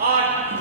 On.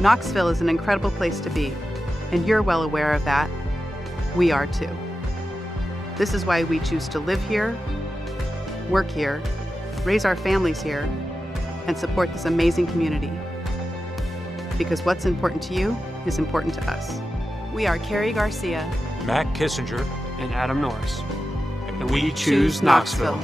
Knoxville is an incredible place to be, and you're well aware of that. We are too. This is why we choose to live here, work here, raise our families here, and support this amazing community. Because what's important to you is important to us. We are Carrie Garcia, Matt Kissinger, and Adam Norris. and we choose Knoxville.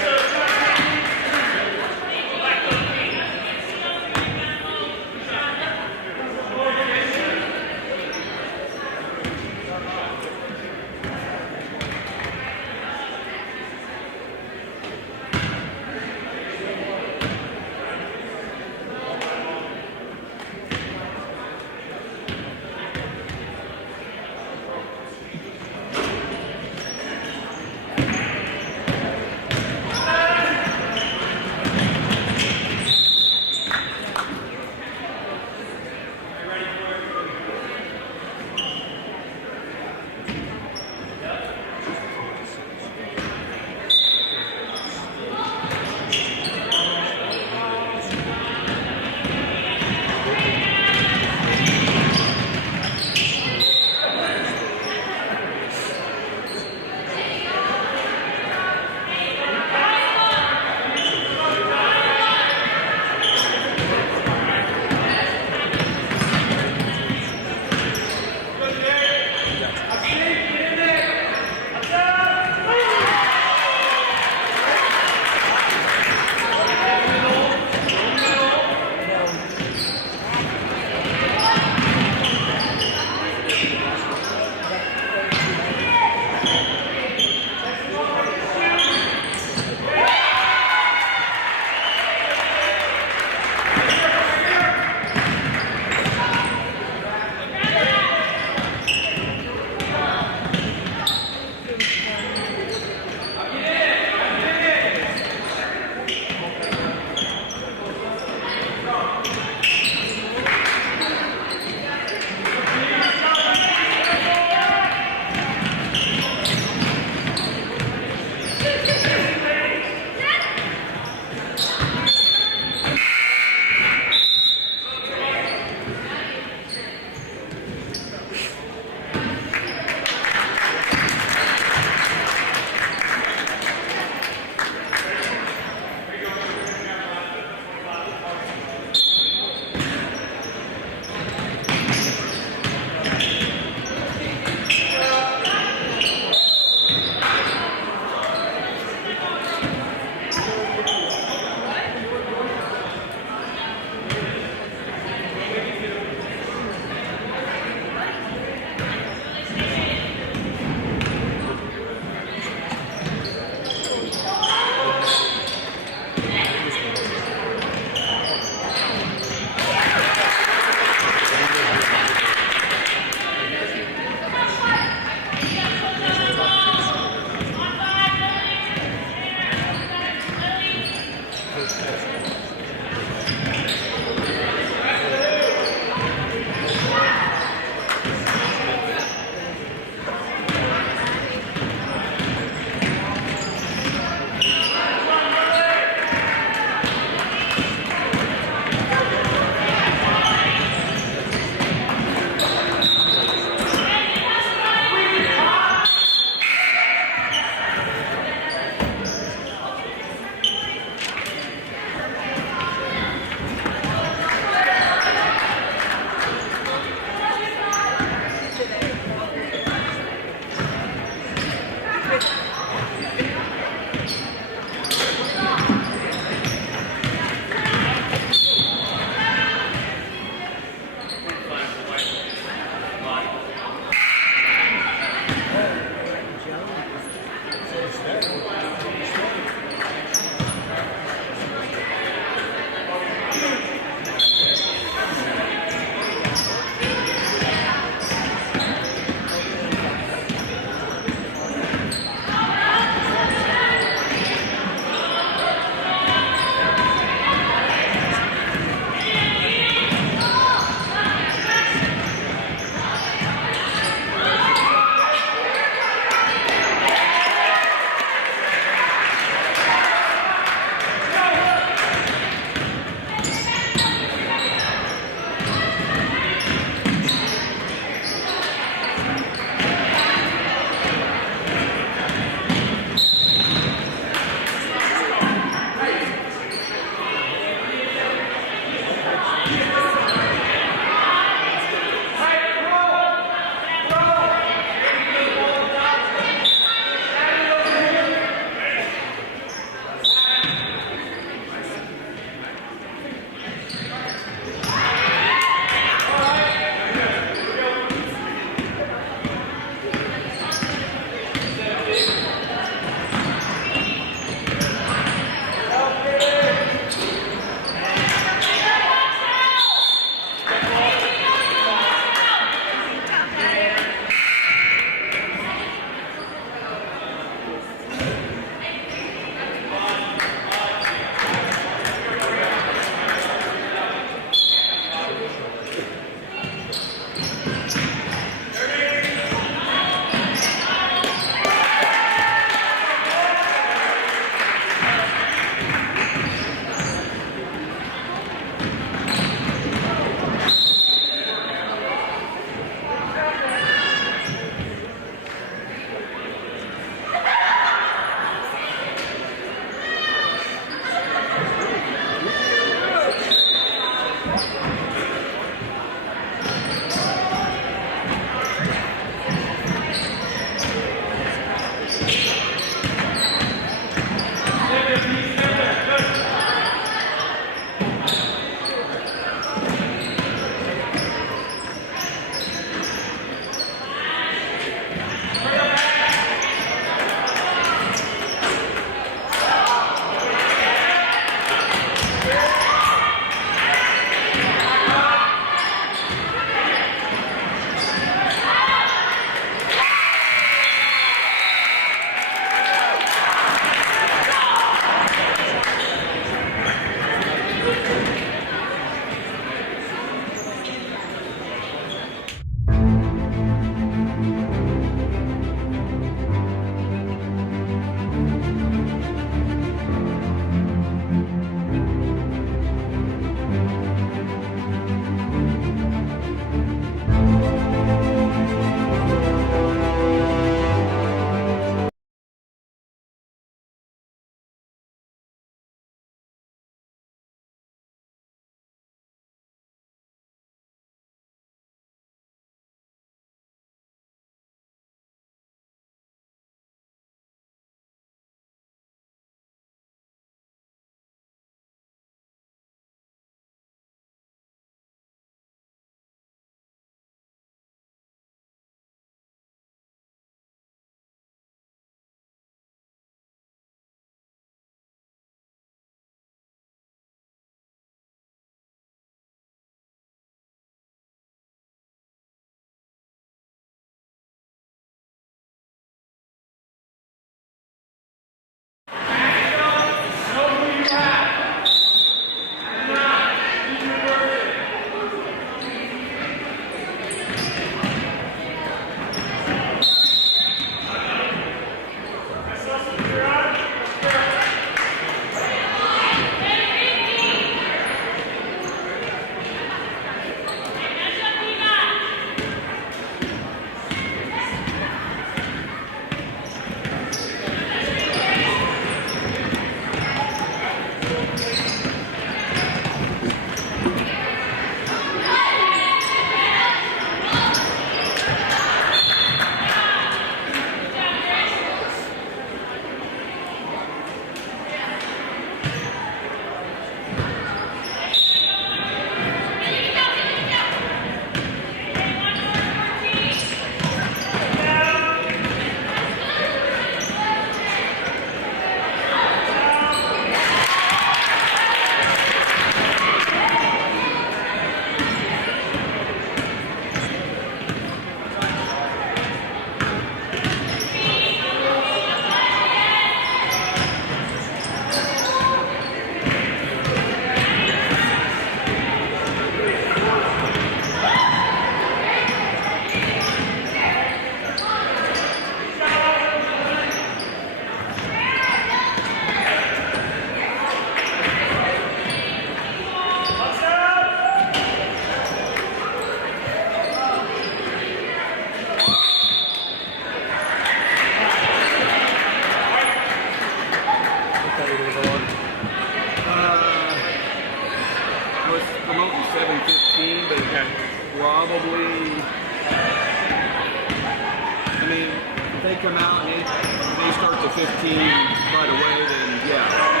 they come out and they start to 15 right away, then yeah.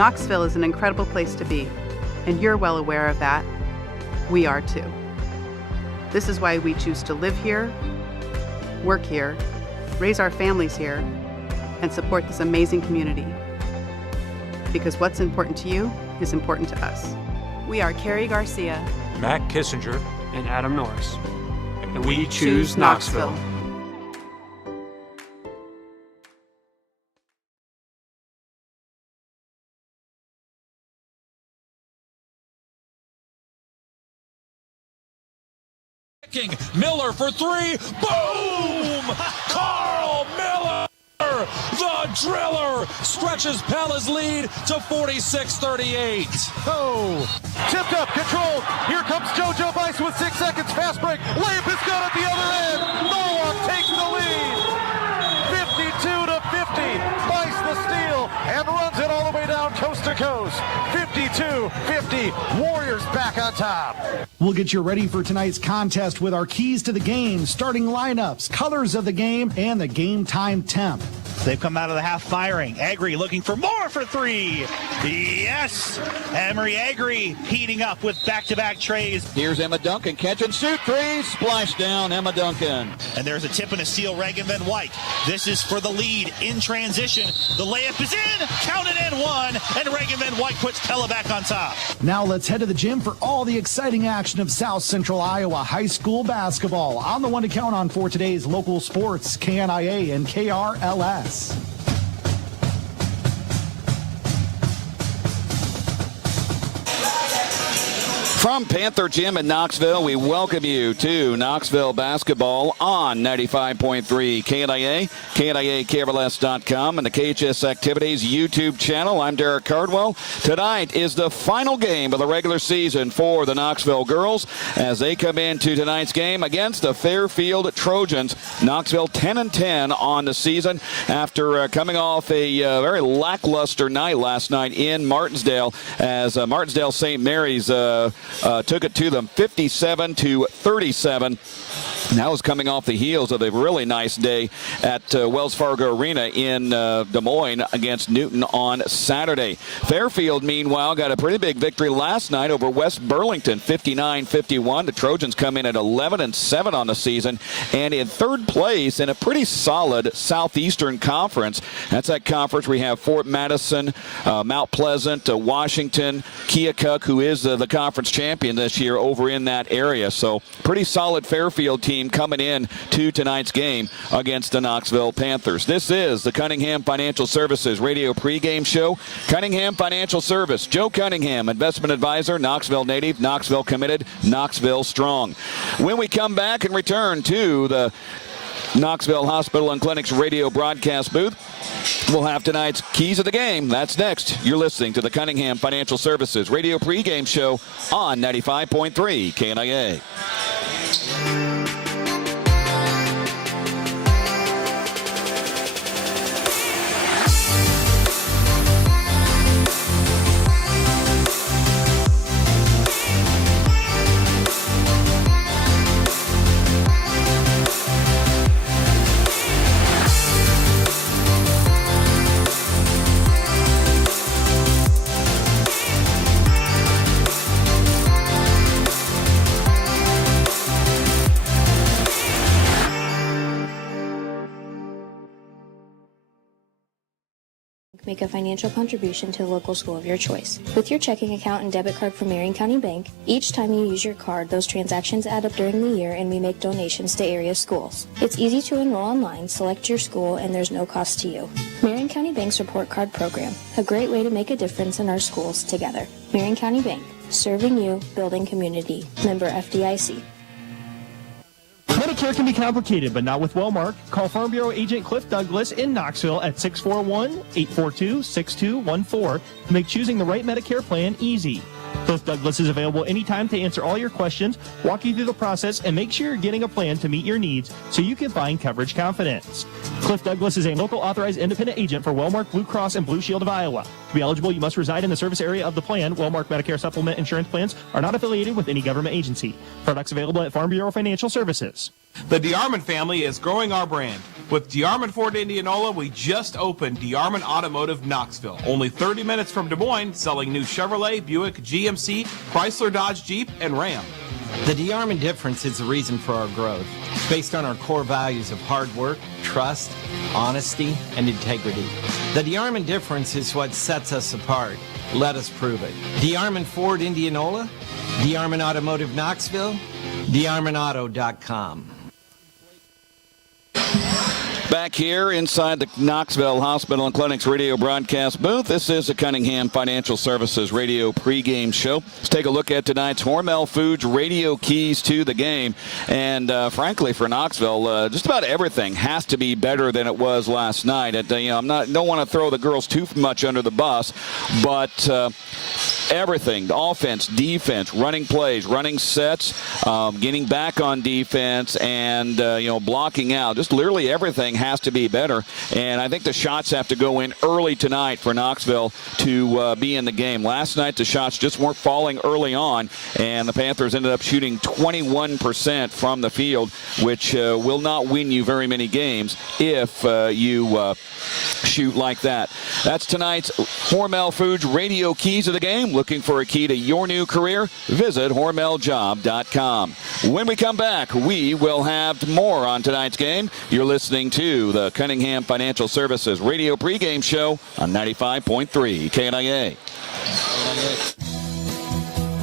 Knoxville is an incredible place to be, and you're well aware of that. We are too. This is why we choose to live here, work here, raise our families here, and support this amazing community. Because what's important to you is important to us. We are Carrie Garcia, Matt Kissinger, and Adam Norris. and we choose Knoxville. Miller for three. Boom! Carl Miller, the driller, stretches Pella's lead to 46-38. Oh, tipped up, controlled. Here comes JoJo Bice with 6 seconds. Fast break. Layup is good at the other end. Norwalk takes the lead. 52-50. Bice the steal and runs it all the way down coast to coast. 52-50. Warriors back on top. We'll get you ready for tonight's contest with our keys to the game, starting lineups, colors of the game, and the game time temp. They've come out of the half firing. Agri looking for more for three. Yes! Emery Agri heating up with back-to-back trays. Here's Emma Duncan. Catch and shoot three. Splash down, Emma Duncan. And there's a tip and a steal, Reagan Van Wyk. This is for the lead in transition. The layup is in. Count it in, one. And Reagan Van Wyk puts Pella back on top. Now let's head to the gym for all the exciting action of South Central Iowa high school basketball. I'm the one to count on for today's local sports, KNIA and KRLS. From Panther Gym in Knoxville, we welcome you to Knoxville basketball on 95.3 KNIA, KNIA-KRLS.com, and the KHS Activities YouTube channel. I'm Derek Cardwell. Tonight is the final game of the regular season for the Knoxville girls as they come into tonight's game against the Fairfield Trojans. Knoxville 10-10 on the season after coming off a very lackluster night last night in Martinsdale as Martinsdale St. Mary's took it to them 57-37. That was coming off the heels of a really nice day at Wells Fargo Arena in Des Moines against Newton on Saturday. Fairfield, meanwhile, got a pretty big victory last night over West Burlington, 59-51. The Trojans come in at 11-7 on the season and in third place in a pretty solid Southeastern Conference. That's that conference we have Fort Madison, Mount Pleasant, Washington, Keokuk, who is the conference champion this year over in that area. So pretty solid Fairfield team coming in to tonight's game against the Knoxville Panthers. This is the Cunningham Financial Services radio pregame show. Cunningham Financial Service, Joe Cunningham, investment advisor, Knoxville native, Knoxville committed, Knoxville strong. When we come back and return to the Knoxville Hospital and Clinic's radio broadcast booth, we'll have tonight's keys of the game. That's next. You're listening to the Cunningham Financial Services radio pregame show on 95.3 KNIA. Make a financial contribution to the local school of your choice. With your checking account and debit card from Marion County Bank, each time you use your card, those transactions add up during the year and we make donations to area schools. It's easy to enroll online, select your school, and there's no cost to you. Marion County Bank's Report Card Program, a great way to make a difference in our schools together. Marion County Bank, serving you, building community. Member FDIC. Medicare can be complicated, but not with Wellmark. Call Farm Bureau agent Cliff Douglas in Knoxville at 641-842-6214 to make choosing the right Medicare plan easy. Cliff Douglas is available anytime to answer all your questions, walk you through the process, and make sure you're getting a plan to meet your needs so you can find coverage confidence. Cliff Douglas is a local authorized independent agent for Wellmark Blue Cross and Blue Shield of Iowa. To be eligible, you must reside in the service area of the plan. Wellmark Medicare Supplement insurance plans are not affiliated with any government agency. Products available at Farm Bureau Financial Services. The DeArmond family is growing our brand. With DeArmond Ford Indianola, we just opened DeArmond Automotive Knoxville. Only 30 minutes from Des Moines, selling new Chevrolet, Buick, GMC, Chrysler, Dodge, Jeep, and Ram. The DeArmond difference is the reason for our growth, based on our core values of hard work, trust, honesty, and integrity. The DeArmond difference is what sets us apart. Let us prove it. DeArmond Ford Indianola, DeArmond Automotive Knoxville, DeArmondAuto.com. Back here inside the Knoxville Hospital and Clinic's radio broadcast booth, this is the Cunningham Financial Services radio pregame show. Let's take a look at tonight's Hormel Foods radio keys to the game. And frankly, for Knoxville, just about everything has to be better than it was last night. Don't want to throw the girls too much under the bus, but everything, the offense, defense, running plays, running sets, getting back on defense, and blocking out. Just literally everything has to be better, and I think the shots have to go in early tonight for Knoxville to be in the game. Last night the shots just weren't falling early on, and the Panthers ended up shooting 21% from the field, which will not win you very many games if you shoot like that. That's tonight's Hormel Foods radio keys of the game. Looking for a key to your new career? Visit HormelJob.com. When we come back, we will have more on tonight's game. You're listening to the Cunningham Financial Services radio pregame show on 95.3 KNIA.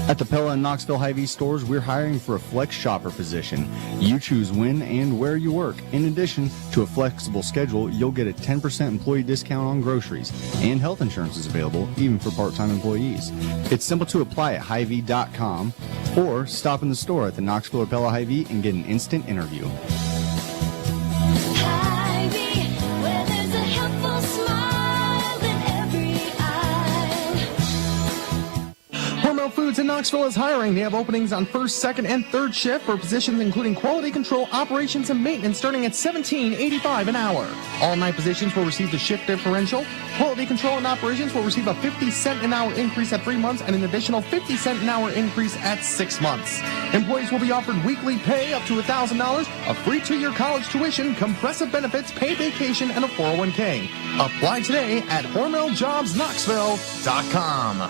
At the Pella and Knoxville Hy-Vee stores, we're hiring for a flex shopper position. You choose when and where you work. In addition to a flexible schedule, you'll get a 10% employee discount on groceries, and health insurance is available even for part-time employees. It's simple to apply at Hy-Vee.com or stop in the store at the Knoxville or Pella Hy-Vee and get an instant interview. Hormel Foods in Knoxville is hiring. They have openings on first, second, and third shift for positions including quality control, operations, and maintenance starting at $17.85 an hour. All 9 positions will receive the shift differential. Quality control and operations will receive a 50-cent an hour increase at 3 months and an additional 50-cent an hour increase at 6 months. Employees will be offered weekly pay up to $1,000, a free 2-year college tuition, compressive benefits, paid vacation, and a 401k. Apply today at HormelJobsKnoxville.com.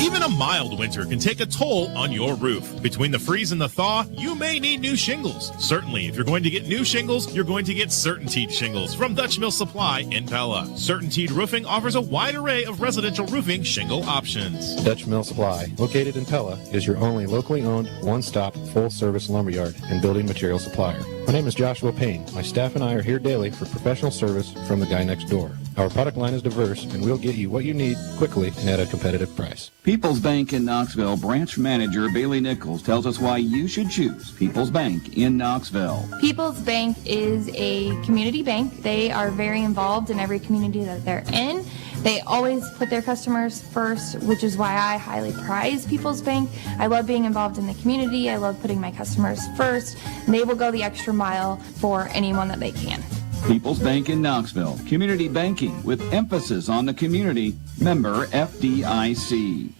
Even a mild winter can take a toll on your roof. Between the freeze and the thaw, you may need new shingles. Certainly, if you're going to get new shingles, you're going to get CertainTeed shingles from Dutch Mill Supply in Pella. CertainTeed Roofing offers a wide array of residential roofing shingle options. Dutch Mill Supply, located in Pella, is your only locally owned, one-stop, full-service lumberyard and building material supplier. My name is Joshua Payne. My staff and I are here daily for professional service from the guy next door. Our product line is diverse, and we'll get you what you need quickly and at a competitive price. People's Bank in Knoxville branch manager Bailey Nichols tells us why you should choose People's Bank in Knoxville. People's Bank is a community bank. They are very involved in every community that they're in. They always put their customers first, which is why I highly prize People's Bank. I love being involved in the community. I love putting my customers first. And they will go the extra mile for anyone that they can. People's Bank in Knoxville. Community banking with emphasis on the community. Member FDIC.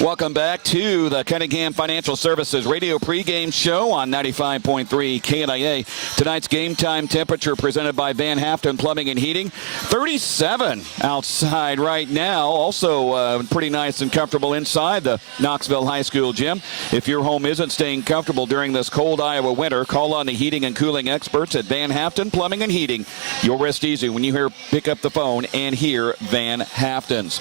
Welcome back to the Cunningham Financial Services radio pregame show on 95.3 KNIA. Tonight's game time temperature presented by Van Haften Plumbing and Heating. 37 outside right now. Also pretty nice and comfortable inside the Knoxville High School gym. If your home isn't staying comfortable during this cold Iowa winter, call on the heating and cooling experts at Van Haften Plumbing and Heating. You'll rest easy when you pick up the phone and hear Van Haften's.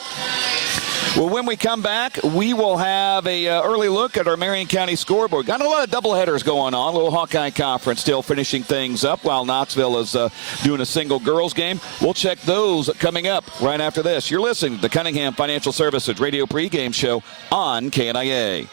Well, when we come back, we will have a early look at our Marion County scoreboard. Got a lot of doubleheaders going on. A little Hawkeye Conference still finishing things up while Knoxville is doing a single girls game. We'll check those coming up right after this. You're listening to the Cunningham Financial Services radio pregame show on KNIA.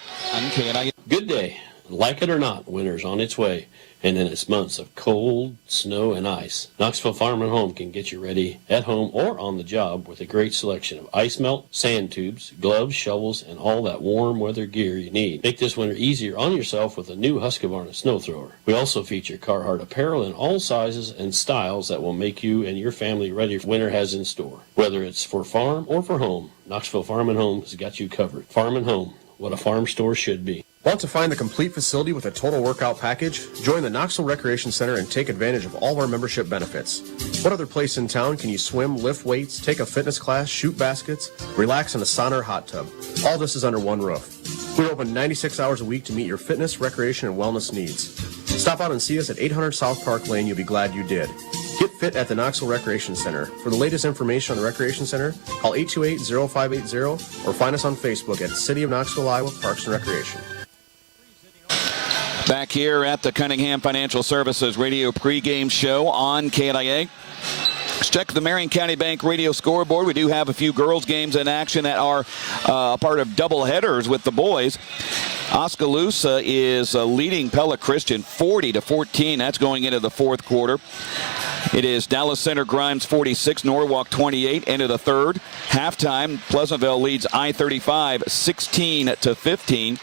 Good day. Like it or not, winter's on its way. And in its months of cold, snow, and ice, Knoxville Farm and Home can get you ready at home or on the job with a great selection of ice melt, sand tubes, gloves, shovels, and all that warm weather gear you need. Make this winter easier on yourself with a new Husqvarna snow thrower. We also feature Carhartt apparel in all sizes and styles that will make you and your family ready for winter has in store. Whether it's for farm or for home, Knoxville Farm and Home has got you covered. Farm and Home, what a farm store should be. Want to find the complete facility with a total workout package? Join the Knoxville Recreation Center and take advantage of all of our membership benefits. What other place in town can you swim, lift weights, take a fitness class, shoot baskets, relax in a sauna or hot tub? All this is under one roof. We're open 96 hours a week to meet your fitness, recreation, and wellness needs. Stop out and see us at 800 South Park Lane. You'll be glad you did. Get fit at the Knoxville Recreation Center. For the latest information on the Recreation Center, call 828-0580 or find us on Facebook at City of Knoxville, Iowa Parks and Recreation. Back here at the Cunningham Financial Services Radio pregame show on KNIA. Let's check the Marion County Bank radio scoreboard. We do have a few girls games in action that are part of double headers with the boys. Oskaloosa is leading Pella Christian 40-14. That's going into the fourth quarter. It is Dallas Center Grimes 46, Norwalk 28, into the third. Halftime, Pleasantville leads I-35 16-15.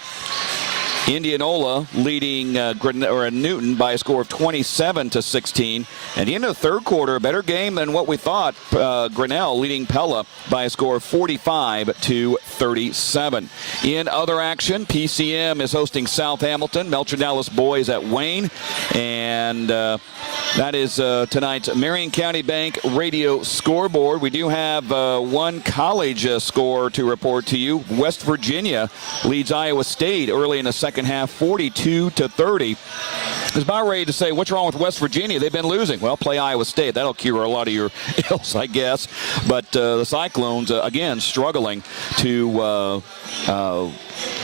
Indianola leading Newton by a score of 27-16. And the end of the third quarter, a better game than what we thought. Grinnell leading Pella by a score of 45-37. In other action, PCM is hosting South Hamilton. Melcher Dallas boys at Wayne. And that is tonight's Marion County Bank radio scoreboard. We do have one college score to report to you. West Virginia leads Iowa State early in the second half, 42-30. I was about ready to say, what's wrong with West Virginia? They've been losing. Well, play Iowa State. That'll cure a lot of your ills, I guess. But the Cyclones, again, struggling to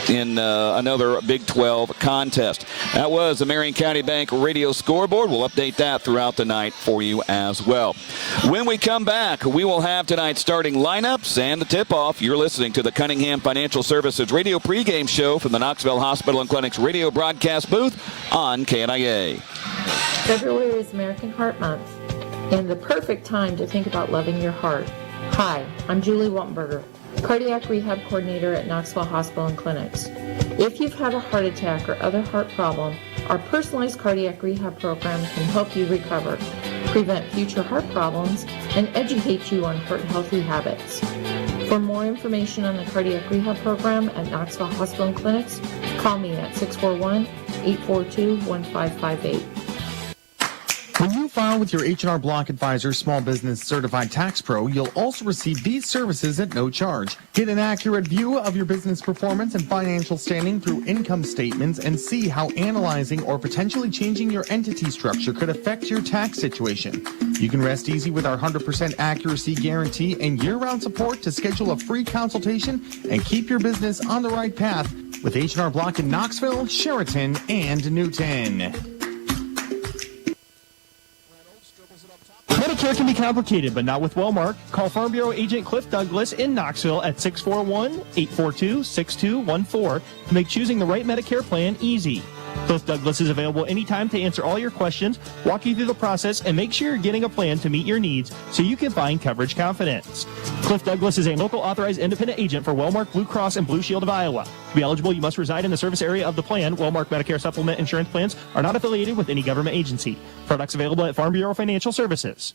in another Big 12 contest. That was the Marion County Bank radio scoreboard. We'll update that throughout the night for you as well. When we come back, we will have tonight's starting lineups and the tip-off. You're listening to the Cunningham Financial Services radio pregame show from the Knoxville Hospital and Clinic's radio broadcast booth on KNIA. February is American Heart Month and the perfect time to think about loving your heart. Hi, I'm Julie Wamberger, Cardiac Rehab Coordinator at Knoxville Hospital and Clinics. If you've had a heart attack or other heart problem, our personalized cardiac rehab program can help you recover, prevent future heart problems, and educate you on heart healthy habits. For more information on the cardiac rehab program at Knoxville Hospital and Clinics, call me at 641-842-1558. When you file with your H&R Block Advisor Small Business Certified Tax Pro, you'll also receive these services at no charge. Get an accurate view of your business performance and financial standing through income statements and see how analyzing or potentially changing your entity structure could affect your tax situation. You can rest easy with our 100% accuracy guarantee and year-round support to schedule a free consultation and keep your business on the right path with H&R Block in Knoxville, Sheraton, and Newton. Medicare can be complicated, but not with Wellmark. Call Farm Bureau Agent Cliff Douglas in Knoxville at 641-842-6214 to make choosing the right Medicare plan easy. Cliff Douglas is available anytime to answer all your questions, walk you through the process, and make sure you're getting a plan to meet your needs so you can find coverage confidence. Cliff Douglas is a local authorized independent agent for Wellmark Blue Cross and Blue Shield of Iowa. To be eligible, you must reside in the service area of the plan. Wellmark Medicare Supplement insurance plans are not affiliated with any government agency. Products available at Farm Bureau Financial Services.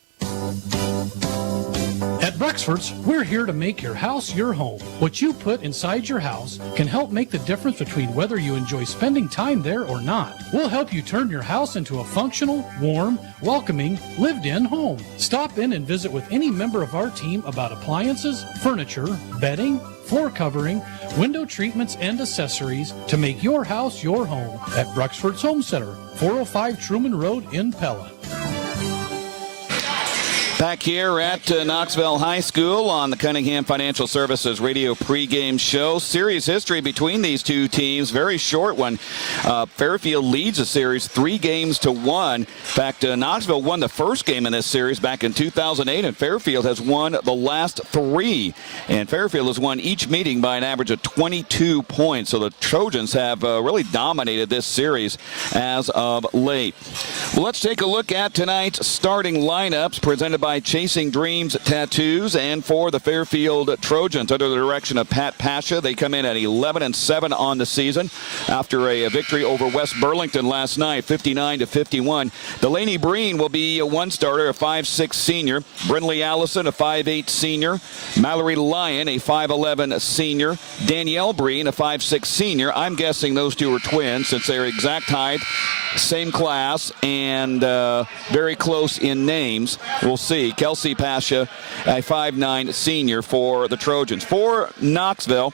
At Bruxford's, we're here to make your house your home. What you put inside your house can help make the difference between whether you enjoy spending time there or not. We'll help you turn your house into a functional, warm, welcoming, lived-in home. Stop in and visit with any member of our team about appliances, furniture, bedding, floor covering, window treatments, and accessories to make your house your home at Bruxford's Home Center, 405 Truman Road in Pella. Back here at Knoxville High School on the Cunningham Financial Services radio pregame show. Series history between these two teams, very short one. Fairfield leads the series 3-1. In fact, Knoxville won the first game in this series back in 2008, and Fairfield has won the last 3. And Fairfield has won each meeting by an average of 22 points. So the Trojans have really dominated this series as of late. Well, let's take a look at tonight's starting lineups presented by by Chasing Dreams Tattoos. And for the Fairfield Trojans, under the direction of Pat Pasha, they come in at 11-7 on the season after a victory over West Burlington last night, 59-51. Delaney Breen will be a one starter, a 5'6 senior. Brinley Allison, a 5'8 senior. Mallory Lyon, a 5'11 senior. Danielle Breen, a 5'6 senior. I'm guessing those two are twins since they're exact height, same class, and very close in names. We'll see. Kelsey Pasha, a 5'9 senior for the Trojans. For Knoxville,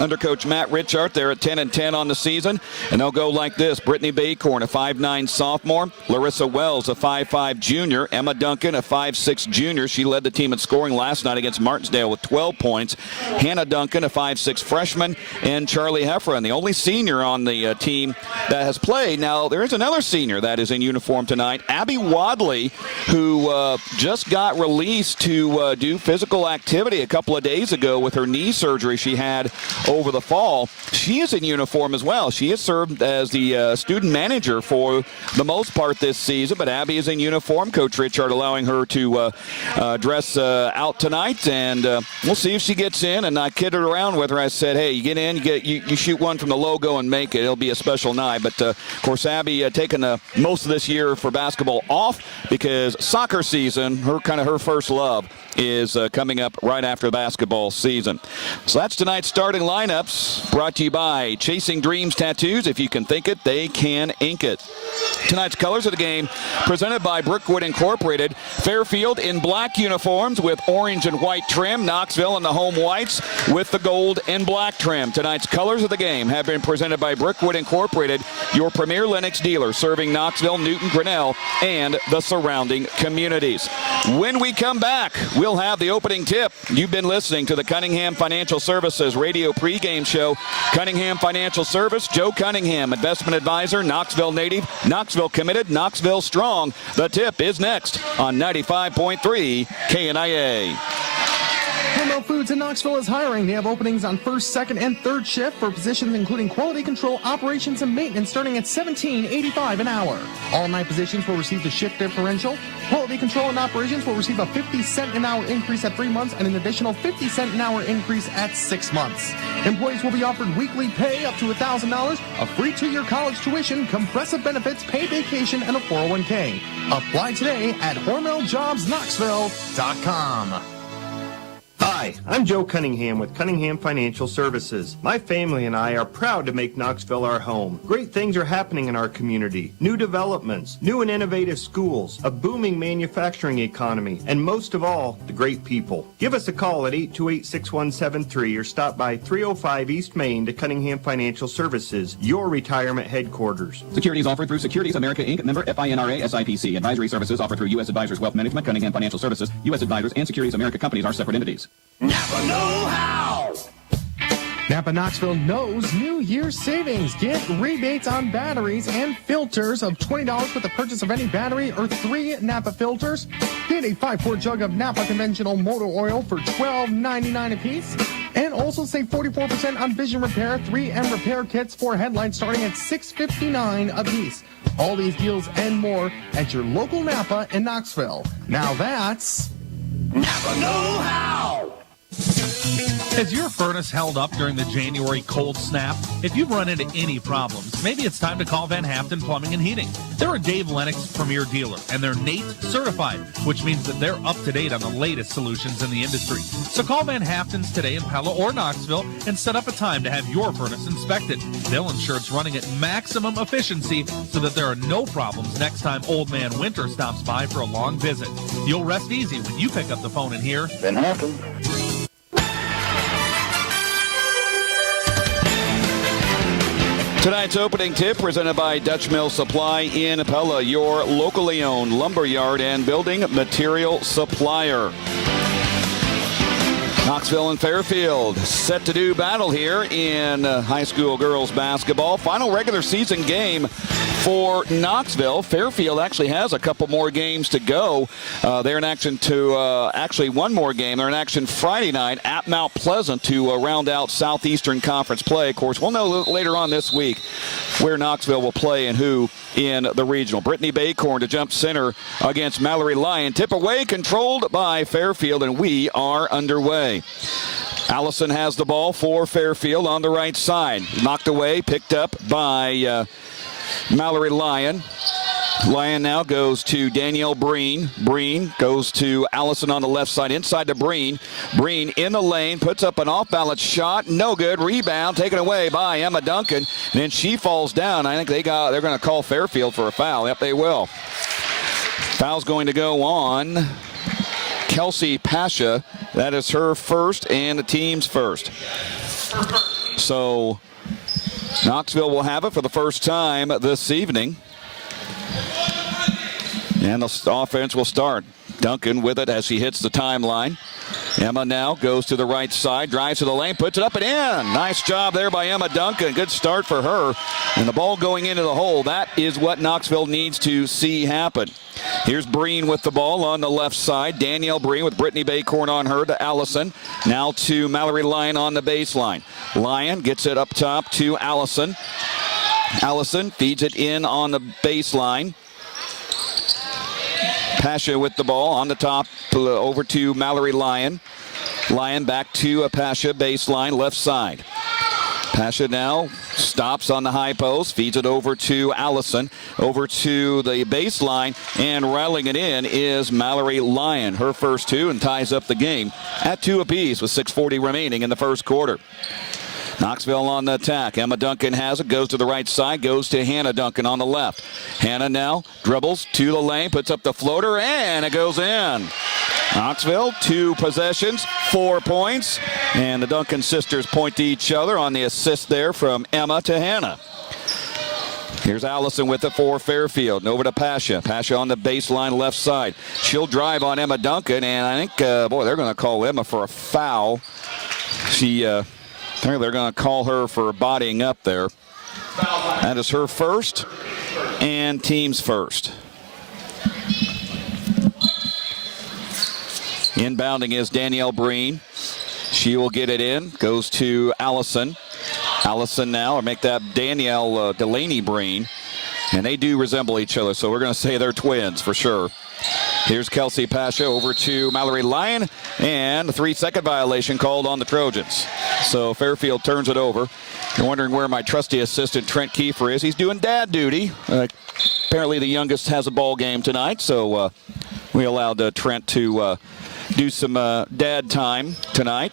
under Coach Matt Richart, they're at 10-10 on the season, and they'll go like this. Brittany Baycorn, a 5'9 sophomore. Larissa Wells, a 5'5 junior. Emma Duncan, a 5'6 junior. She led the team in scoring last night against Martinsdale with 12 points. Hannah Duncan, a 5'6 freshman, and Charlie Heffron, the only senior on the team that has played. Now, there is another senior that is in uniform tonight, Abby Wadley, who just got released to do physical activity a couple of days ago with her knee surgery she had over the fall. She is in uniform as well. She has served as the student manager for the most part this season, but Abby is in uniform. Coach Richard allowing her to dress out tonight, and we'll see if she gets in. And I kidded around with her. I said, hey, you get in, you shoot one from the logo and make it. It'll be a special night. But, of course, Abby taking most of this year for basketball off because soccer season, her first love, is coming up right after the basketball season. So that's tonight's starting lineups, brought to you by Chasing Dreams Tattoos. If you can think it, they can ink it. Tonight's colors of the game presented by Brookwood Incorporated. Fairfield in black uniforms with orange and white trim. Knoxville in the home whites with the gold and black trim. Tonight's colors of the game have been presented by Brookwood Incorporated, your premier Lennox dealer serving Knoxville, Newton, Grinnell, and the surrounding communities. When we come back, we'll have the opening tip. You've been listening to the Cunningham Financial Services radio pregame show. Cunningham Financial Service, Joe Cunningham, investment advisor, Knoxville native, Knoxville committed, Knoxville strong. The tip is next on 95.3 KNIA. Hormel Foods in Knoxville is hiring. They have openings on first, second, and third shift for positions including quality control, operations, and maintenance starting at $17.85 an hour. All 9 positions will receive the shift differential. Quality control and operations will receive a 50-cent an hour increase at 3 months and an additional 50-cent an hour increase at 6 months. Employees will be offered weekly pay up to $1,000, a free 2-year college tuition, compressive benefits, paid vacation, and a 401k. Apply today at HormelJobsKnoxville.com. Hi, I'm Joe Cunningham with Cunningham Financial Services. My family and I are proud to make Knoxville our home. Great things are happening in our community. New developments, new and innovative schools, a booming manufacturing economy, and most of all, the great people. Give us a call at 828-6173 or stop by 305 East Main to Cunningham Financial Services, your retirement headquarters. Securities offered through Securities America Inc., member FINRA SIPC. Advisory services offered through U.S. Advisors Wealth Management, Cunningham Financial Services. U.S. Advisors and Securities America companies are separate entities. Napa know-how. Napa Knoxville knows New Year's savings. Get rebates on batteries and filters of $20 with the purchase of any battery or 3 Napa filters. Get a 5-quart jug of Napa conventional motor oil for $12.99 a piece. And also save 44% on vision repair, 3M repair kits for headlights starting at $6.59 a piece. All these deals and more at your local Napa in Knoxville. Now that's Napa know-how. Has your furnace held up during the January cold snap? If you've run into any problems, maybe it's time to call Van Haften Plumbing and Heating. They're a Dave Lennox premier dealer, and they're NATE certified, which means that they're up to date on the latest solutions in the industry. So call Van Haften's today in Pella or Knoxville and set up a time to have your furnace inspected. They'll ensure it's running at maximum efficiency so that there are no problems next time Old Man Winter stops by for a long visit. You'll rest easy when you pick up the phone and hear Van Haften. Tonight's opening tip presented by Dutch Mill Supply in Pella, your locally owned lumberyard and building material supplier. Knoxville and Fairfield set to do battle here in high school girls basketball. Final regular season game for Knoxville. Fairfield actually has a couple more games to go. They're in action to actually one more game. They're in action Friday night at Mount Pleasant to round out Southeastern Conference play. Of course, we'll know later on this week where Knoxville will play and who in the regional. Brittany Baycorn to jump center against Mallory Lyon. Tip away, controlled by Fairfield, and we are underway. Allison has the ball for Fairfield on the right side. Knocked away, picked up by Mallory Lyon. Lyon now goes to Danielle Breen. Breen goes to Allison on the left side, inside to Breen. Breen in the lane, puts up an off-balance shot. No good. Rebound taken away by Emma Duncan. And then she falls down. I think they're going to call Fairfield for a foul. Yep, they will. Foul's going to go on Kelsey Pasha. That is her first and the team's first. So Knoxville will have it for the first time this evening. And the offense will start. Duncan with it as she hits the timeline. Emma now goes to the right side, drives to the lane, puts it up and in. Nice job there by Emma Duncan. Good start for her. And the ball going into the hole. That is what Knoxville needs to see happen. Here's Breen with the ball on the left side. Danielle Breen with Brittany Baycorn on her to Allison. Now to Mallory Lyon on the baseline. Lyon gets it up top to Allison. Allison feeds it in on the baseline. Pasha with the ball on the top over to Mallory Lyon. Lyon back to Pasha, baseline left side. Pasha now stops on the high post, feeds it over to Allison, over to the baseline, and rattling it in is Mallory Lyon. Her first two, and ties up the game at 2 apiece with 6:40 remaining in the first quarter. Knoxville on the attack. Emma Duncan has it, goes to the right side, goes to Hannah Duncan on the left. Hannah now dribbles to the lane, puts up the floater, and it goes in. Knoxville, 2 possessions, 4 points, and the Duncan sisters point to each other on the assist there from Emma to Hannah. Here's Allison with it for Fairfield. And over to Pasha. Pasha on the baseline left side. She'll drive on Emma Duncan, and I think, they're going to call Emma for a foul. They're going to call her for bodying up there. That is her first and team's first. Inbounding is Danielle Breen. She will get it in. Goes to Allison. Allison now, or make that Danielle Delaney Breen. And they do resemble each other, so we're going to say they're twins for sure. Here's Kelsey Pasha over to Mallory Lyon, and a 3-second violation called on the Trojans. So Fairfield turns it over. You're wondering where my trusty assistant Trent Kiefer is. He's doing dad duty. Apparently the youngest has a ball game tonight, so we allowed Trent to do some dad time tonight.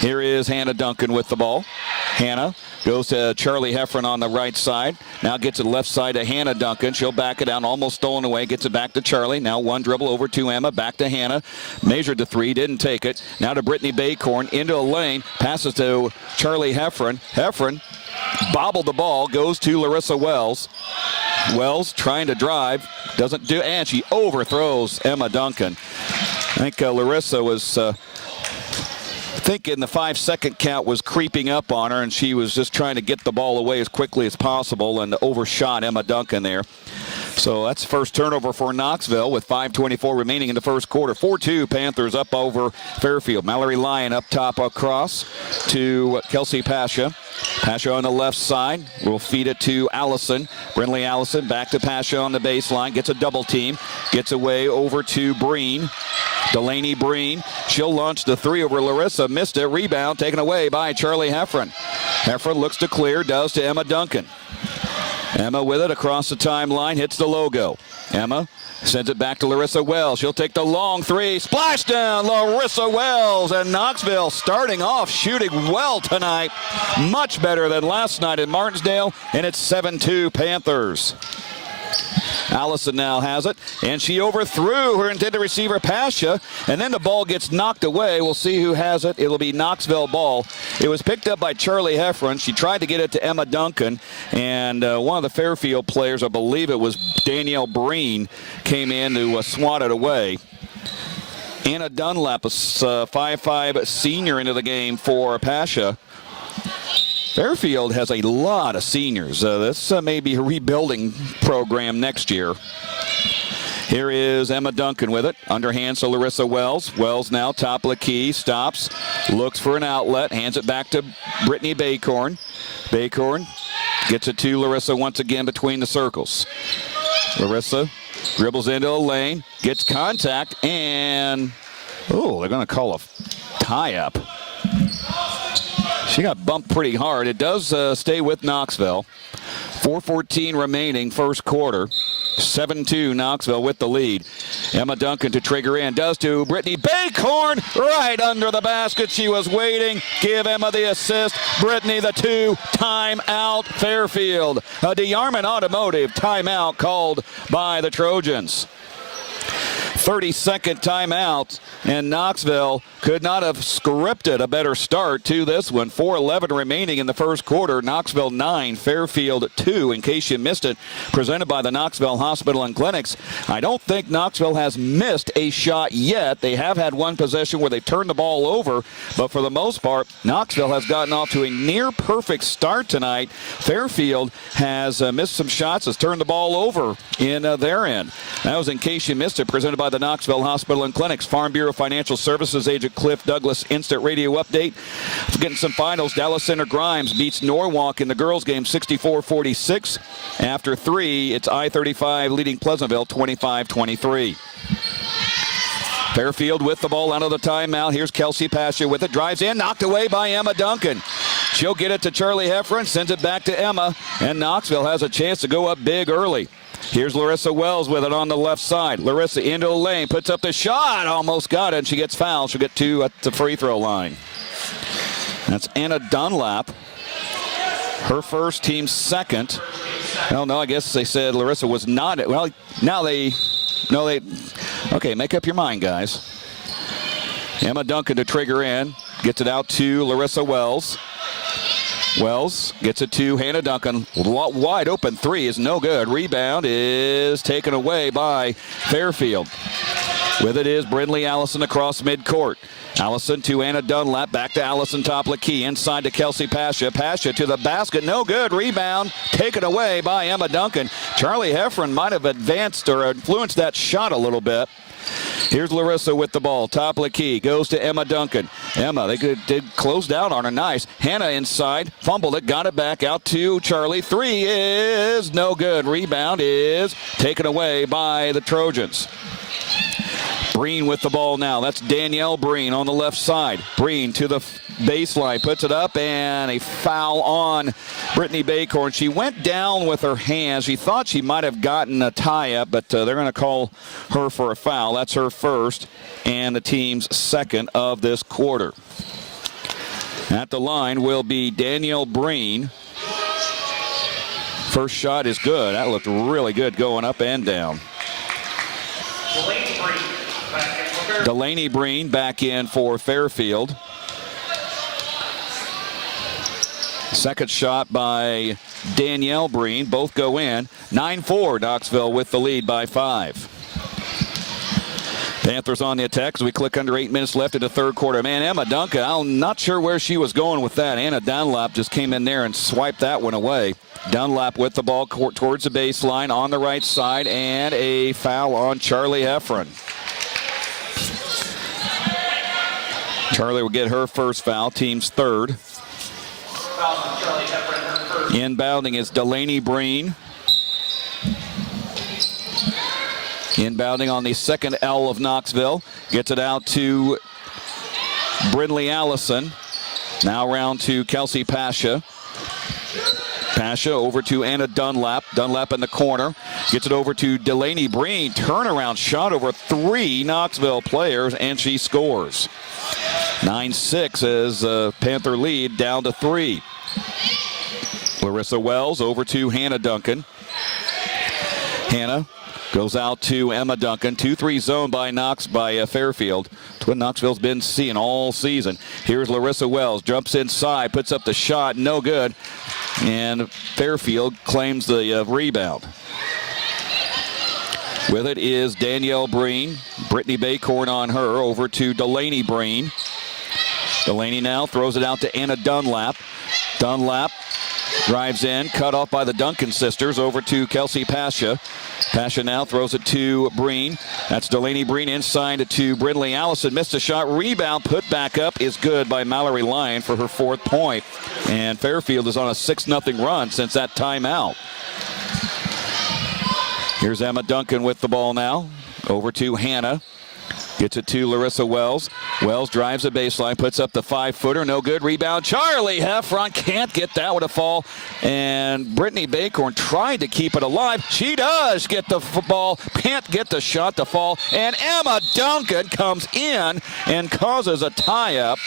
Here is Hannah Duncan with the ball. Hannah goes to Charlie Heffron on the right side. Now gets it left side to Hannah Duncan. She'll back it down, almost stolen away. Gets it back to Charlie. Now one dribble over to Emma. Back to Hannah. Measured the 3, didn't take it. Now to Brittany Baycorn into a lane. Passes to Charlie Heffron. Heffron bobbled the ball. Goes to Larissa Wells. Wells trying to drive. Doesn't do, and she overthrows Emma Duncan. I think Larissa was... thinking the 5-second count was creeping up on her, and she was just trying to get the ball away as quickly as possible and overshot Emma Duncan there. So that's the first turnover for Knoxville with 5:24 remaining in the first quarter. 4-2 Panthers up over Fairfield. Mallory Lyon up top across to Kelsey Pasha. Pasha on the left side will feed it to Allison. Brindley Allison back to Pasha on the baseline. Gets a double team. Gets away over to Breen. Delaney Breen. She'll launch the 3 over Larissa. Missed it. Rebound taken away by Charlie Heffron. Heffron looks to clear. Does to Emma Duncan. Emma with it across the timeline. Hits the logo. Emma sends it back to Larissa Wells. She'll take the long 3. Splashdown, Larissa Wells. And Knoxville starting off shooting well tonight. Much better than last night in Martinsdale. And it's 7-2 Panthers. Allison now has it, and she overthrew her intended receiver, Pasha, and then the ball gets knocked away. We'll see who has it. It'll be Knoxville ball. It was picked up by Charlie Heffron. She tried to get it to Emma Duncan, and one of the Fairfield players, I believe it was Danielle Breen, came in to swat it away. Anna Dunlap, a 5'5" senior into the game for Pasha. Fairfield has a lot of seniors. This may be a rebuilding program next year. Here is Emma Duncan with it. Underhand to Larissa Wells. Wells now top of the key. Stops. Looks for an outlet. Hands it back to Brittany Baycorn. Baycorn gets it to Larissa once again between the circles. Larissa dribbles into the lane. Gets contact. And, oh, they're going to call a tie-up. She got bumped pretty hard. It does stay with Knoxville. 4:14 remaining first quarter. 7-2 Knoxville with the lead. Emma Duncan to trigger in. Does to Brittany Baycorn. Right under the basket. She was waiting. Give Emma the assist. Brittany the 2. Timeout Fairfield. A DeArmond Automotive timeout called by the Trojans. 30-second timeout, and Knoxville could not have scripted a better start to this one. 4:11 remaining in the first quarter. Knoxville 9, Fairfield 2. In case you missed it, presented by the Knoxville Hospital and Clinics. I don't think Knoxville has missed a shot yet. They have had one possession where they turned the ball over, but for the most part, Knoxville has gotten off to a near-perfect start tonight. Fairfield has missed some shots, has turned the ball over in their end. That was In Case You Missed It, presented by the Knoxville Hospital and Clinics. Farm Bureau Financial Services agent Cliff Douglas instant radio update. Getting some finals. Dallas Center Grimes beats Norwalk in the girls game 64-46. After 3, it's I-35 leading Pleasantville 25-23. Fairfield with the ball out of the timeout. Here's Kelsey Pasha with it. Drives in, knocked away by Emma Duncan. She'll get it to Charlie Heffron, sends it back to Emma, and Knoxville has a chance to go up big early. Here's Larissa Wells with it on the left side. Larissa into the lane, puts up the shot, almost got it, and she gets fouled. She'll get 2 at the free throw line. That's Anna Dunlap. Her first, team second. Well, no, I guess they said Larissa was not. Well, now they, okay, make up your mind, guys. Emma Duncan to trigger in, gets it out to Larissa Wells. Wells gets it to Hannah Duncan. Wide open 3 is no good. Rebound is taken away by Fairfield. With it is Brindley Allison across midcourt. Allison to Anna Dunlap. Back to Allison top of the key. Inside to Kelsey Pasha. Pasha to the basket. No good. Rebound taken away by Emma Duncan. Charlie Heffron might have advanced or influenced that shot a little bit. Here's Larissa with the ball. Top of the key. Goes to Emma Duncan. Emma, they did close down on her. Nice. Hannah inside. Fumbled it. Got it back out to Charlie. 3 is no good. Rebound is taken away by the Trojans. Breen with the ball now. That's Danielle Breen on the left side. Breen to the baseline. Puts it up, and a foul on Brittany Baycorn. She went down with her hands. She thought she might have gotten a tie-up, but they're going to call her for a foul. That's her first and the team's second of this quarter. At the line will be Danielle Breen. First shot is good. That looked really good going up and down. Delaney Breen back in for Fairfield. Second shot by Danielle Breen. Both go in. 9-4 Knoxville with the lead by 5. Panthers on the attack as we click under 8 minutes left in the third quarter. Man, Emma Duncan, I'm not sure where she was going with that. Anna Dunlap just came in there and swiped that one away. Dunlap with the ball towards the baseline on the right side, and a foul on Charlie Heffron. Charlie will get her first foul, team's third. Inbounding is Delaney Breen. Inbounding on the second L of Knoxville. Gets it out to Brindley Allison. Now around to Kelsey Pasha. Pasha over to Anna Dunlap. Dunlap in the corner. Gets it over to Delaney Breen. Turnaround shot over 3 Knoxville players, and she scores. 9-6 as Panther lead down to 3. Larissa Wells over to Hannah Duncan. Hannah goes out to Emma Duncan. 2-3 zone by Fairfield. It's what Knoxville's been seeing all season. Here's Larissa Wells. Jumps inside. Puts up the shot. No good. And Fairfield claims the rebound. With it is Danielle Breen. Brittany Baycorn on her. Over to Delaney Breen. Delaney now throws it out to Anna Dunlap. Dunlap drives in, cut off by the Duncan sisters. Over to Kelsey Pasha. Pasha now throws it to Breen. That's Delaney Breen inside to Brindley Allison. Missed a shot. Rebound put back up is good by Mallory Lyon for her 4th point. And Fairfield is on a 6-0 run since that timeout. Here's Emma Duncan with the ball now. Over to Hannah. Gets it to Larissa Wells. Wells drives the baseline, puts up the 5-footer. No good. Rebound. Charlie Heffron can't get that one to fall. And Brittany Baycorn tried to keep it alive. She does get the ball. Can't get the shot to fall. And Emma Duncan comes in and causes a tie-up.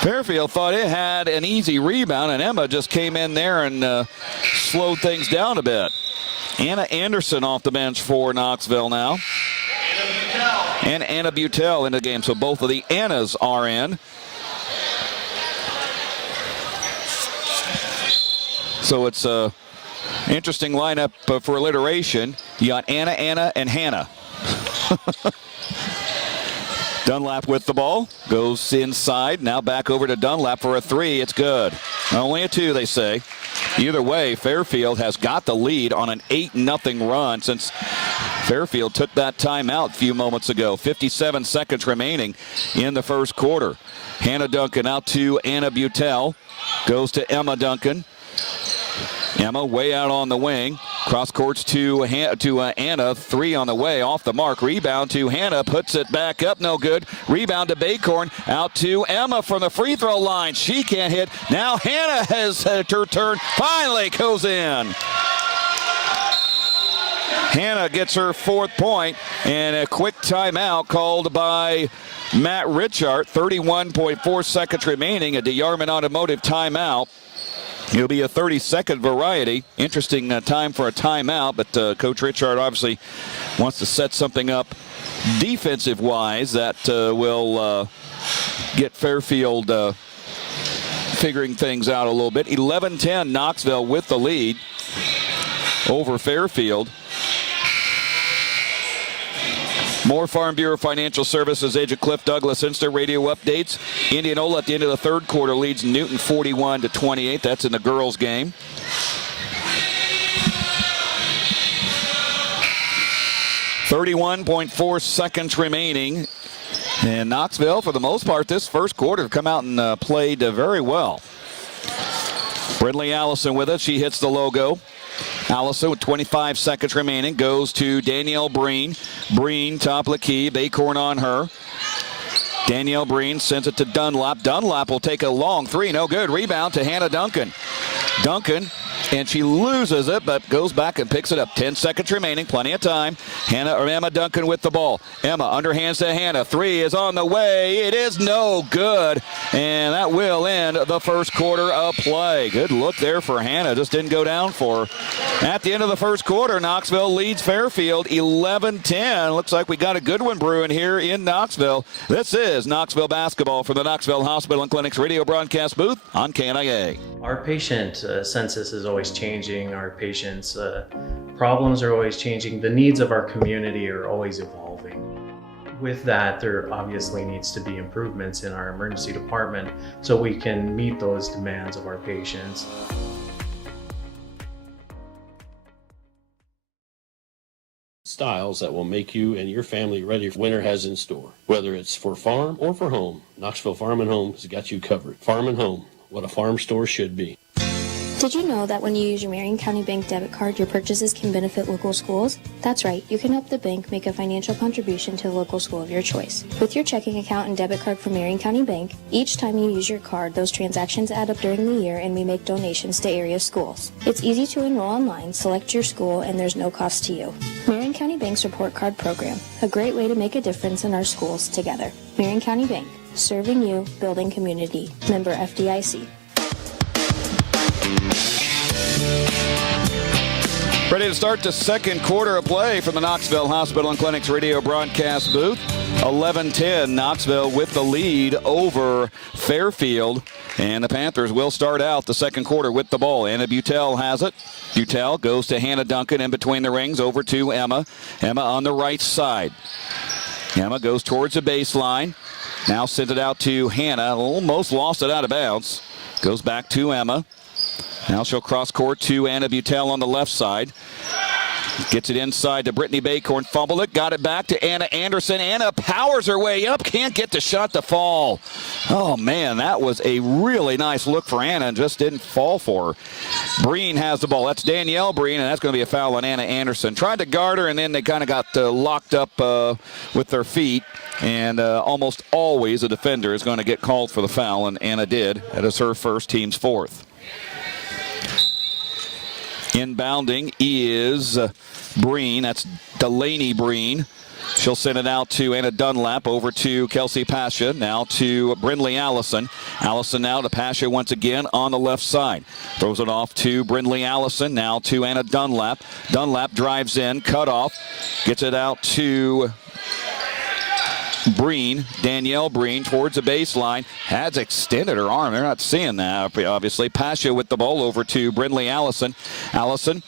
Fairfield thought it had an easy rebound, and Emma just came in there and slowed things down a bit. Anna Anderson off the bench for Knoxville now. And Anna Butel in the game, so both of the Annas are in. So it's a interesting lineup for alliteration. You got Anna, and Hannah. Dunlap with the ball, goes inside, now back over to Dunlap for a 3. It's good. Only a 2, they say. Either way, Fairfield has got the lead on an 8-0 run since Fairfield took that timeout a few moments ago. 57 seconds remaining in the first quarter. Hannah Duncan out to Anna Butel. Goes to Emma Duncan. Emma way out on the wing. Cross courts to Anna. 3 on the way. Off the mark. Rebound to Hannah. Puts it back up. No good. Rebound to Baycorn. Out to Emma from the free throw line. She can't hit. Now Hannah has her turn. Finally goes in. Hannah gets her 4th point, and a quick timeout called by Matt Richard. 31.4 seconds remaining. A DeYarman Automotive timeout. It'll be a 30-second variety. Interesting time for a timeout, but Coach Richard obviously wants to set something up defensive-wise that will get Fairfield figuring things out a little bit. 11-10, Knoxville with the lead over Fairfield. More Farm Bureau Financial Services agent Cliff Douglas Instant Radio updates. Indianola at the end of the 3rd quarter leads Newton 41-28. That's in the girls' game. .4 seconds remaining. And Knoxville, for the most part, this first quarter have come out and played very well. Brindley Allison with it. She hits the logo. Allison with 25 seconds remaining goes to Danielle Breen. Breen, top of the key. Baycorn on her. Danielle Breen sends it to Dunlap. Dunlap will take a long 3. No good. Rebound to Hannah Duncan. Duncan, and she loses it, but goes back and picks it up. 10 seconds remaining. Plenty of time. Emma Duncan with the ball. Emma underhands to Hannah. 3 is on the way. It is no good. And that will end the first quarter of play. Good look there for Hannah. Just didn't go down for her. At the end of the first quarter, Knoxville leads Fairfield 11-10. Looks like we got a good one brewing here in Knoxville. This is Knoxville basketball from the Knoxville Hospital and Clinic's radio broadcast booth on KNIA. Our patient census is always changing. Our patients' problems are always changing. The needs of our community are always evolving. With that, there obviously needs to be improvements in our emergency department so we can meet those demands of our patients. Styles that will make you and your family ready for winter has in store. Whether it's for farm or for home, Knoxville Farm and Home has got you covered. Farm and Home, what a farm store should be. Did you know that when you use your Marion County Bank debit card, your purchases can benefit local schools? That's right, you can help the bank make a financial contribution to the local school of your choice. With your checking account and debit card from Marion County Bank, each time you use your card, those transactions add up during the year and we make donations to area schools. It's easy to enroll online, select your school, and there's no cost to you. Marion County Bank's Report Card Program, a great way to make a difference in our schools together. Marion County Bank, serving you, building community. Member FDIC. Ready to start the second quarter of play from the Knoxville Hospital and Clinics radio broadcast booth. 11-10, Knoxville with the lead over Fairfield. And the Panthers will start out the second quarter with the ball. Anna Butel has it. Butel goes to Hannah Duncan in between the rings, over to Emma. Emma on the right side. Emma goes towards the baseline. Now sends it out to Hannah. Almost lost it out of bounds. Goes back to Emma. Now she'll cross court to Anna Butel on the left side. Gets it inside to Brittany Baycorn. Fumbled it. Got it back to Anna Anderson. Anna powers her way up. Can't get the shot to fall. Oh, man, that was a really nice look for Anna and just didn't fall for her. Breen has the ball. That's Danielle Breen, and that's going to be a foul on Anna Anderson. Tried to guard her, and then they kind of got locked up with their feet. And almost always a defender is going to get called for the foul, and Anna did. That is her first, team's fourth. Inbounding is Breen. That's Delaney Breen. She'll send it out to Anna Dunlap, over to Kelsey Pasha, now to Brindley Allison. Allison now to Pasha once again on the left side. Throws it off to Brindley Allison, now to Anna Dunlap. Dunlap drives in, cut off, gets it out to Breen, Danielle Breen, towards the baseline, has extended her arm. They're not seeing that, obviously. Pasha with the ball, over to Brindley Allison. Allison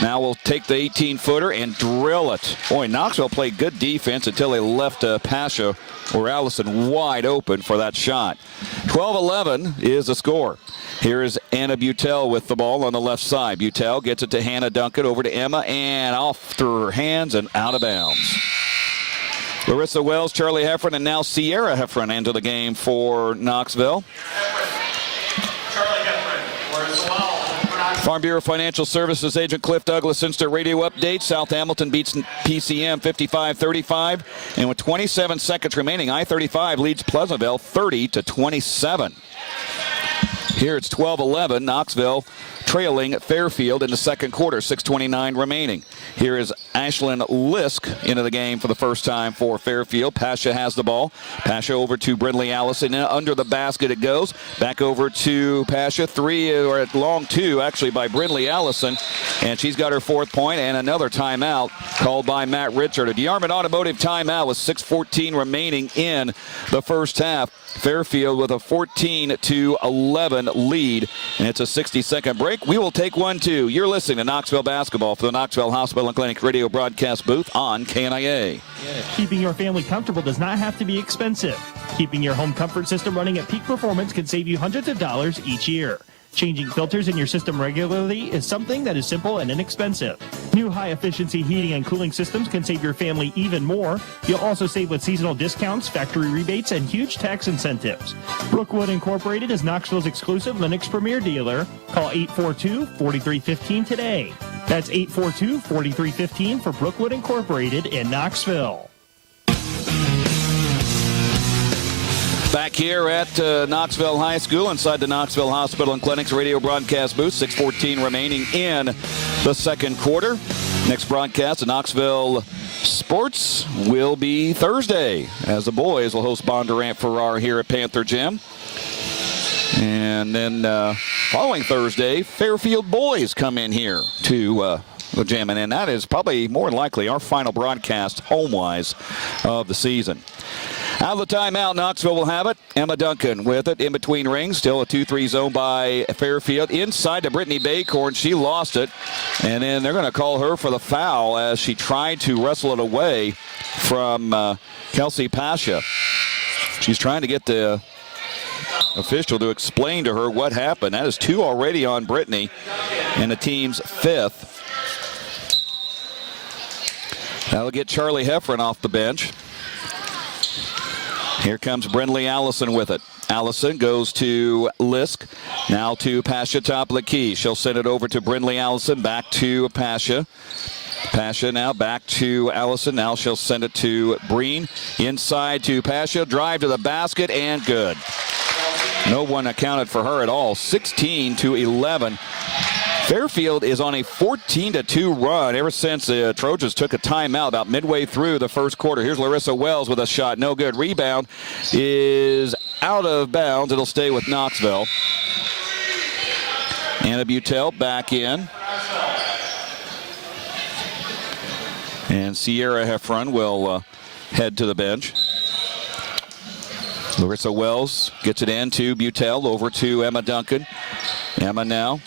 now will take the 18-footer and drill it. Boy, Knoxville played good defense until they left Pasha or Allison wide open for that shot. 12-11 is the score. Here is Anna Butel with the ball on the left side. Butel gets it to Hannah Duncan, over to Emma, and off through her hands and out of bounds. Larissa Wells, Charlie Heffron, and now Sierra Heffron into the game for Knoxville. Farm Bureau Financial Services agent Cliff Douglas, Insta Radio update. South Hamilton beats PCM 55-35. And with 27 seconds remaining, I-35 leads Pleasantville 30-27. Here it's 12-11. Knoxville trailing Fairfield in the second quarter, 6:29 remaining. Here is Ashlyn Lisk into the game for the first time for Fairfield. Pasha has the ball. Pasha over to Brindley Allison. Under the basket it goes. Back over to Pasha. Three, or at long two, actually, by Brindley Allison. And she's got her fourth point, and another timeout called by Matt Richard. A DeArmond Automotive timeout with 6:14 remaining in the first half. Fairfield with a 14-11 lead, and it's a 60-second break. We will take one, too. You're listening to Knoxville Basketball for the Knoxville Hospital and Clinic radio broadcast booth on KNIA. Keeping your family comfortable does not have to be expensive. Keeping your home comfort system running at peak performance can save you hundreds of dollars each year. Changing filters in your system regularly is something that is simple and inexpensive. New high-efficiency heating and cooling systems can save your family even more. You'll also save with seasonal discounts, factory rebates, and huge tax incentives. Brookwood Incorporated is Knoxville's exclusive Lennox Premier dealer. Call 842-4315 today. That's 842-4315 for Brookwood Incorporated in Knoxville. Back here at Knoxville High School inside the Knoxville Hospital and Clinics radio broadcast booth. 6:14 remaining in the second quarter. Next broadcast of Knoxville Sports will be Thursday, as the boys will host Bondurant Farrar here at Panther Gym. And then following Thursday, Fairfield boys come in here to the gym. And that is probably more than likely our final broadcast home-wise of the season. Out of the timeout, Knoxville will have it. Emma Duncan with it in between rings. Still a 2-3 zone by Fairfield. Inside to Brittany Baycorn. She lost it. And then they're going to call her for the foul as she tried to wrestle it away from Kelsey Pasha. She's trying to get the official to explain to her what happened. That is 2 already on Brittany and the team's 5th. That'll get Charlie Heffron off the bench. Here comes Brindley Allison with it. Allison goes to Lisk. Now to Pasha, top of the key. She'll send it over to Brindley Allison. Back to Pasha. Pasha now back to Allison. Now she'll send it to Breen. Inside to Pasha. Drive to the basket and good. No one accounted for her at all. 16-11. Fairfield is on a 14-2 run ever since the Trojans took a timeout about midway through the first quarter. Here's Larissa Wells with a shot. No good. Rebound is out of bounds. It'll stay with Knoxville. Anna Butel back in. And Sierra Heffron will head to the bench. Larissa Wells gets it in to Butel, over to Emma Duncan. Emma now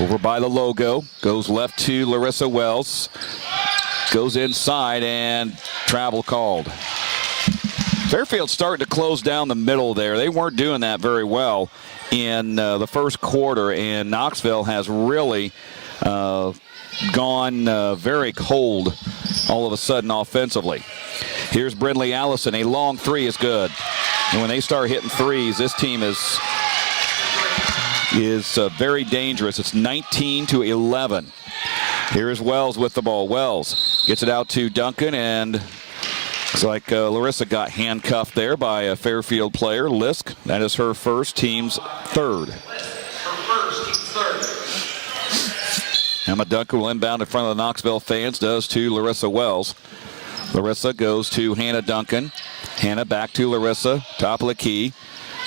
over by the logo, goes left to Larissa Wells, goes inside, and travel called. Fairfield's starting to close down the middle there. They weren't doing that very well in the first quarter, and Knoxville has really gone very cold all of a sudden offensively. Here's Brindley Allison. A long three is good. And when they start hitting threes, this team is very dangerous. It's 19-11. Here's Wells with the ball. Wells gets it out to Duncan, and looks like Larissa got handcuffed there by a Fairfield player, Lisk. That is her first, team's third. Emma Duncan will inbound in front of the Knoxville fans, does to Larissa Wells. Larissa goes to Hannah Duncan. Hannah back to Larissa, top of the key.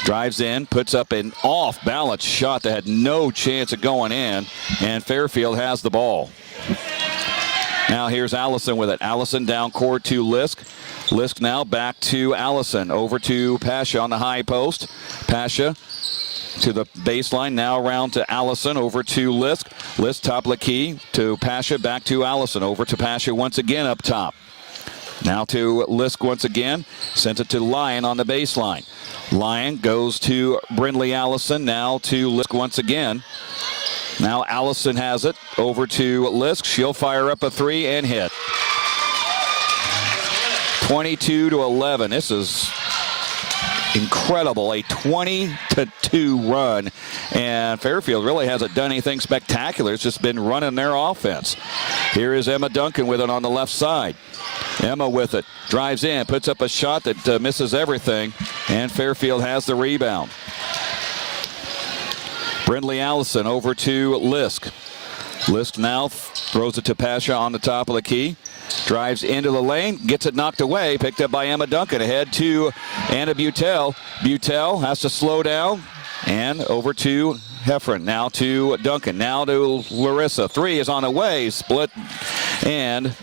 Drives in, puts up an off-balance shot that had no chance of going in, and Fairfield has the ball. Now here's Allison with it. Allison down court to Lisk. Lisk now back to Allison. Over to Pasha on the high post. Pasha to the baseline, now around to Allison, over to Lisk. Lisk top of the key to Pasha, back to Allison. Over to Pasha once again up top. Now to Lisk once again. Sends it to Lyon on the baseline. Lyon goes to Brindley Allison. Now to Lisk once again. Now Allison has it. Over to Lisk. She'll fire up a three and hit. 22-11. This is incredible. A 20-2 run. And Fairfield really hasn't done anything spectacular. It's just been running their offense. Here is Emma Duncan with it on the left side. Emma with it, drives in, puts up a shot that misses everything, and Fairfield has the rebound. Brindley Allison over to Lisk. Lisk now throws it to Pasha on the top of the key. Drives into the lane, gets it knocked away, picked up by Emma Duncan. Ahead to Anna Butel. Butel has to slow down, and over to Heffron. Now to Duncan, now to Larissa. Three is on the way, split, and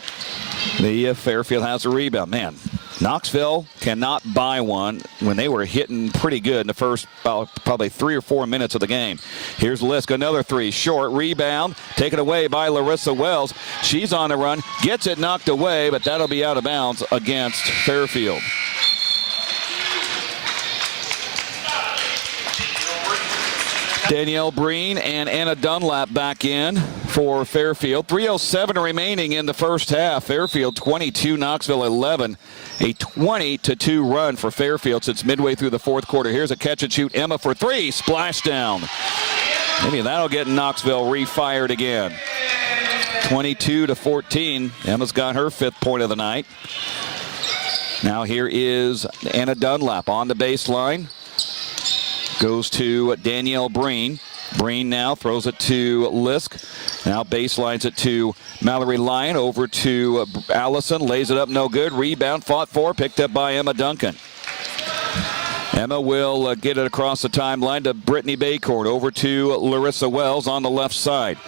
the Fairfield has a rebound. Man, Knoxville cannot buy one when they were hitting pretty good in the first probably 3 or 4 minutes of the game. Here's Lisk, another three, short, rebound, taken away by Larissa Wells. She's on the run, gets it knocked away, but that'll be out of bounds against Fairfield. Danielle Breen and Anna Dunlap back in for Fairfield. 3:07 remaining in the first half. Fairfield 22, Knoxville 11. A 20-2 run for Fairfield since midway through the fourth quarter. Here's a catch and shoot. Emma for three. Splash down. Maybe that'll get Knoxville refired again. 22-14. Emma's got her 5th point of the night. Now here is Anna Dunlap on the baseline. Goes to Danielle Breen. Breen now throws it to Lisk. Now baselines it to Mallory Lyon. Over to Allison. Lays it up, no good. Rebound, fought for, picked up by Emma Duncan. Emma will get it across the timeline to Brittany Baycourt. Over to Larissa Wells on the left side.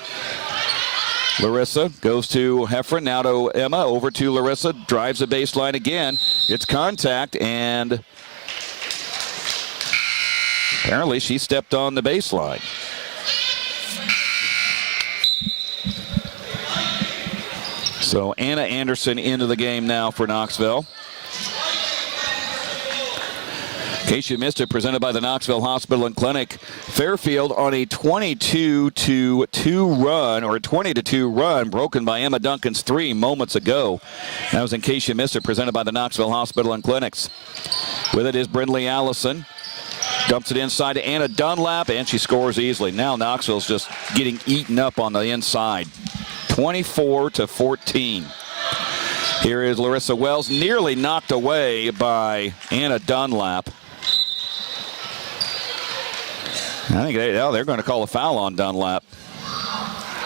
Larissa goes to Heffron. Now to Emma. Over to Larissa. Drives the baseline again. Gets contact, and apparently she stepped on the baseline. So Anna Anderson into the game now for Knoxville. In case you missed it, presented by the Knoxville Hospital and Clinic. Fairfield on a 22-2 run, or a 20-2 run, broken by Emma Duncan's three moments ago. That was in case you missed it, presented by the Knoxville Hospital and Clinics. With it is Brindley Allison. Dumps it inside to Anna Dunlap, and she scores easily. Now Knoxville's just getting eaten up on the inside. 24-14. Here is Larissa Wells, nearly knocked away by Anna Dunlap. I think they're going to call a foul on Dunlap.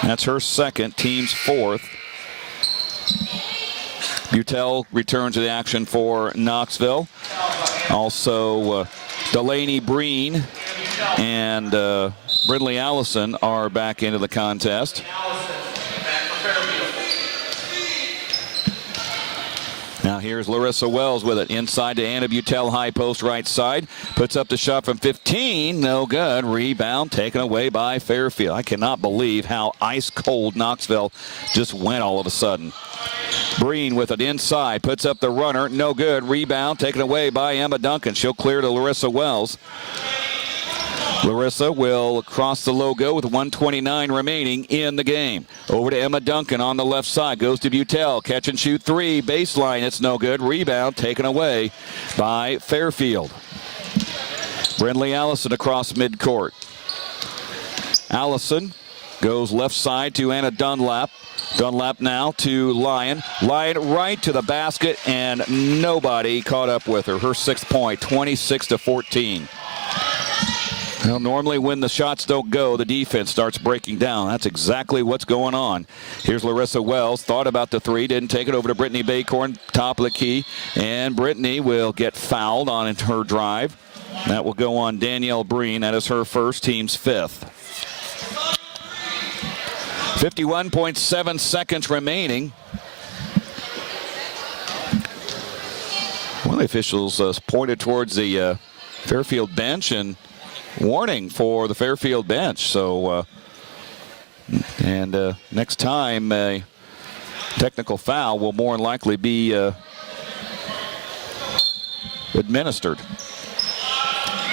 That's her second, team's fourth. Butel returns to the action for Knoxville. Also, Delaney Breen and Brindley Allison are back into the contest. Now here's Larissa Wells with it. Inside to Anna Butel, high post right side. Puts up the shot from 15. No good. Rebound taken away by Fairfield. I cannot believe how ice cold Knoxville just went all of a sudden. Breen with it inside. Puts up the runner. No good. Rebound taken away by Emma Duncan. She'll clear to Larissa Wells. Larissa will cross the logo with 1:29 remaining in the game. Over to Emma Duncan on the left side. Goes to Butel. Catch and shoot three. Baseline. It's no good. Rebound taken away by Fairfield. Brindley Allison across midcourt. Allison goes left side to Anna Dunlap. Dunlap now to Lyon. Lyon right to the basket, and nobody caught up with her. Her 6th point, 26-14. Well, normally when the shots don't go, the defense starts breaking down. That's exactly what's going on. Here's Larissa Wells. Thought about the three. Didn't take it. Over to Brittany Baycorn, top of the key. And Brittany will get fouled on her drive. That will go on Danielle Breen. That is her first, team's 5th. 51.7 seconds remaining. One of the officials pointed towards the Fairfield bench and warning for the Fairfield bench. So, next time a technical foul will more than likely be administered.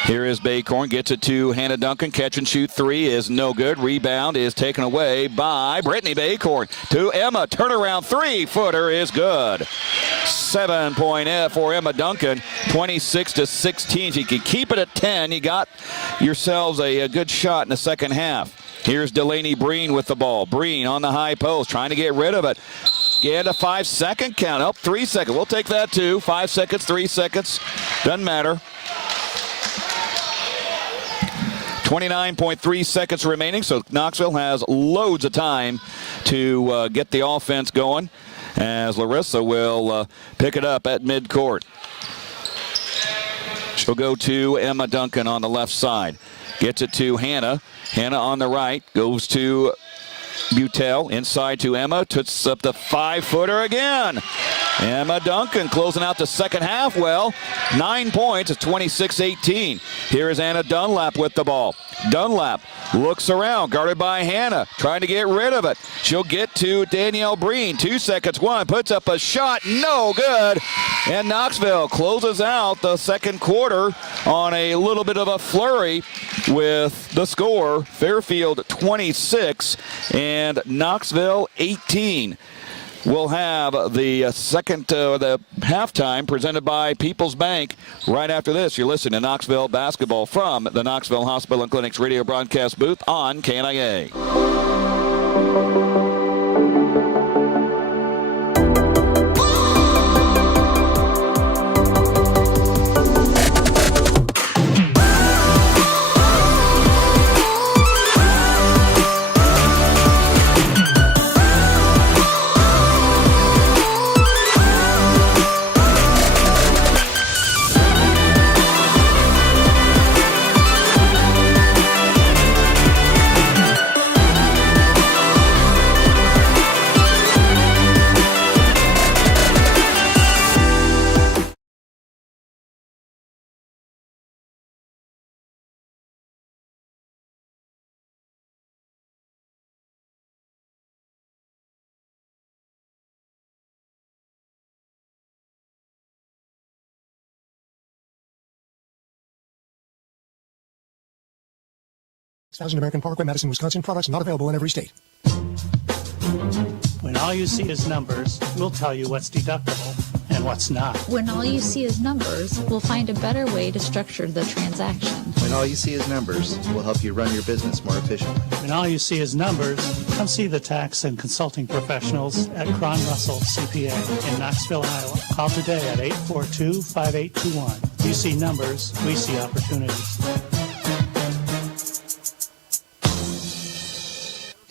Here is Baycorn, gets it to Hannah Duncan. Catch and shoot three is no good. Rebound is taken away by Brittany Baycorn. To Emma, turnaround three-footer is good. 7-point for Emma Duncan, 26-16. If you can keep it at 10, you got yourselves a good shot in the second half. Here's Delaney Breen with the ball. Breen on the high post, trying to get rid of it. Get a 5-second count. Oh, 3 seconds. We'll take that too. 5 seconds, 3 seconds. Doesn't matter. 29.3 seconds remaining, so Knoxville has loads of time to get the offense going, as Larissa will pick it up at midcourt. She'll go to Emma Duncan on the left side. Gets it to Hannah. Hannah on the right. Goes to Butel. Inside to Emma. Puts up the 5-footer again. Emma Duncan closing out the second half well. 9 points. It's 26-18. Here is Anna Dunlap with the ball. Dunlap looks around, guarded by Hannah, trying to get rid of it. She'll get to Danielle Breen. 2 seconds. One puts up a shot. No good. And Knoxville closes out the second quarter on a little bit of a flurry with the score. Fairfield 26 and Knoxville 18. We'll have the the halftime presented by People's Bank right after this. You're listening to Knoxville basketball from the Knoxville Hospital and Clinic's radio broadcast booth on KNIA. Thousand American Parkway, Madison, Wisconsin. Products not available in every state. When all you see is numbers, we'll tell you what's deductible and what's not. When all you see is numbers, we'll find a better way to structure the transaction. When all you see is numbers, we'll help you run your business more efficiently. When all you see is numbers, come see the tax and consulting professionals at Cron Russell CPA in Knoxville, Iowa. Call today at 842-5821. You see numbers, we see opportunities.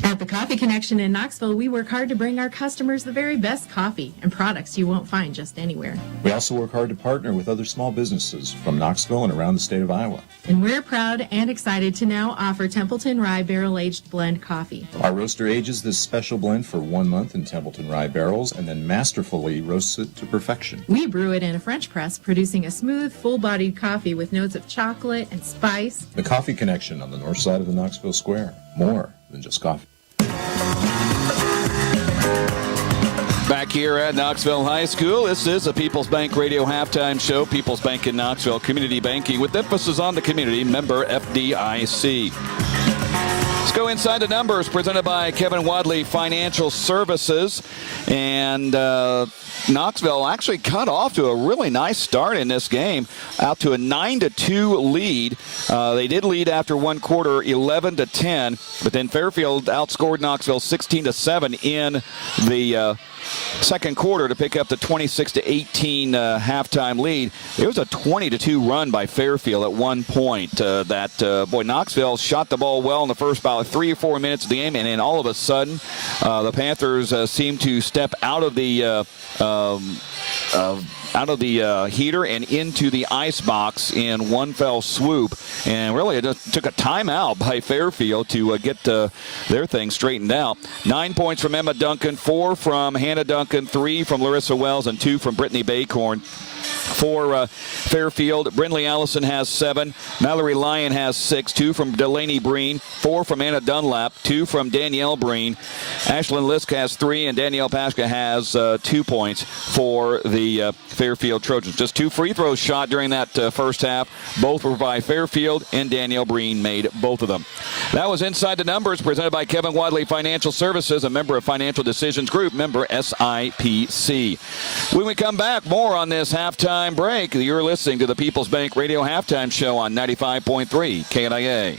At the Coffee Connection in Knoxville, we work hard to bring our customers the very best coffee and products you won't find just anywhere. We also work hard to partner with other small businesses from Knoxville and around the state of Iowa. And we're proud and excited to now offer Templeton Rye Barrel-Aged Blend Coffee. Our roaster ages this special blend for 1 month in Templeton Rye barrels and then masterfully roasts it to perfection. We brew it in a French press, producing a smooth, full-bodied coffee with notes of chocolate and spice. The Coffee Connection on the north side of the Knoxville Square. More than just coffee. Back here at Knoxville High School, this is the People's Bank Radio Halftime Show. People's Bank in Knoxville, community banking with emphasis on the community, member FDIC. Let's go inside the numbers presented by Kevin Wadley Financial Services. And Knoxville actually cut off to a really nice start in this game, out to a 9-2 lead. They did lead after one quarter, 11-10, but then Fairfield outscored Knoxville 16-7 in the second quarter to pick up the 26-18 halftime lead. It was a 20-2 run by Fairfield at one point. Knoxville shot the ball well in the first about 3 or 4 minutes of the game, and then all of a sudden, the Panthers seemed to step out of the heater and into the ice box in one fell swoop. And really, it just took a timeout by Fairfield to get their thing straightened out. 9 points from Emma Duncan, 4 from Hannah Duncan, 3 from Larissa Wells, and 2 from Brittany Baycorn. For Fairfield, Brindley Allison has 7. Mallory Lyon has 6. 2 from Delaney Breen. 4 from Anna Dunlap. 2 from Danielle Breen. Ashlyn Lisk has 3, and Danielle Paschka has 2 points for the Fairfield Trojans. Just 2 free throws shot during that first half. Both were by Fairfield, and Danielle Breen made both of them. That was Inside the Numbers, presented by Kevin Wadley Financial Services, a member of Financial Decisions Group, member SIPC. When we come back, more on this halftime break. You're listening to the People's Bank Radio Halftime Show on 95.3 KNIA.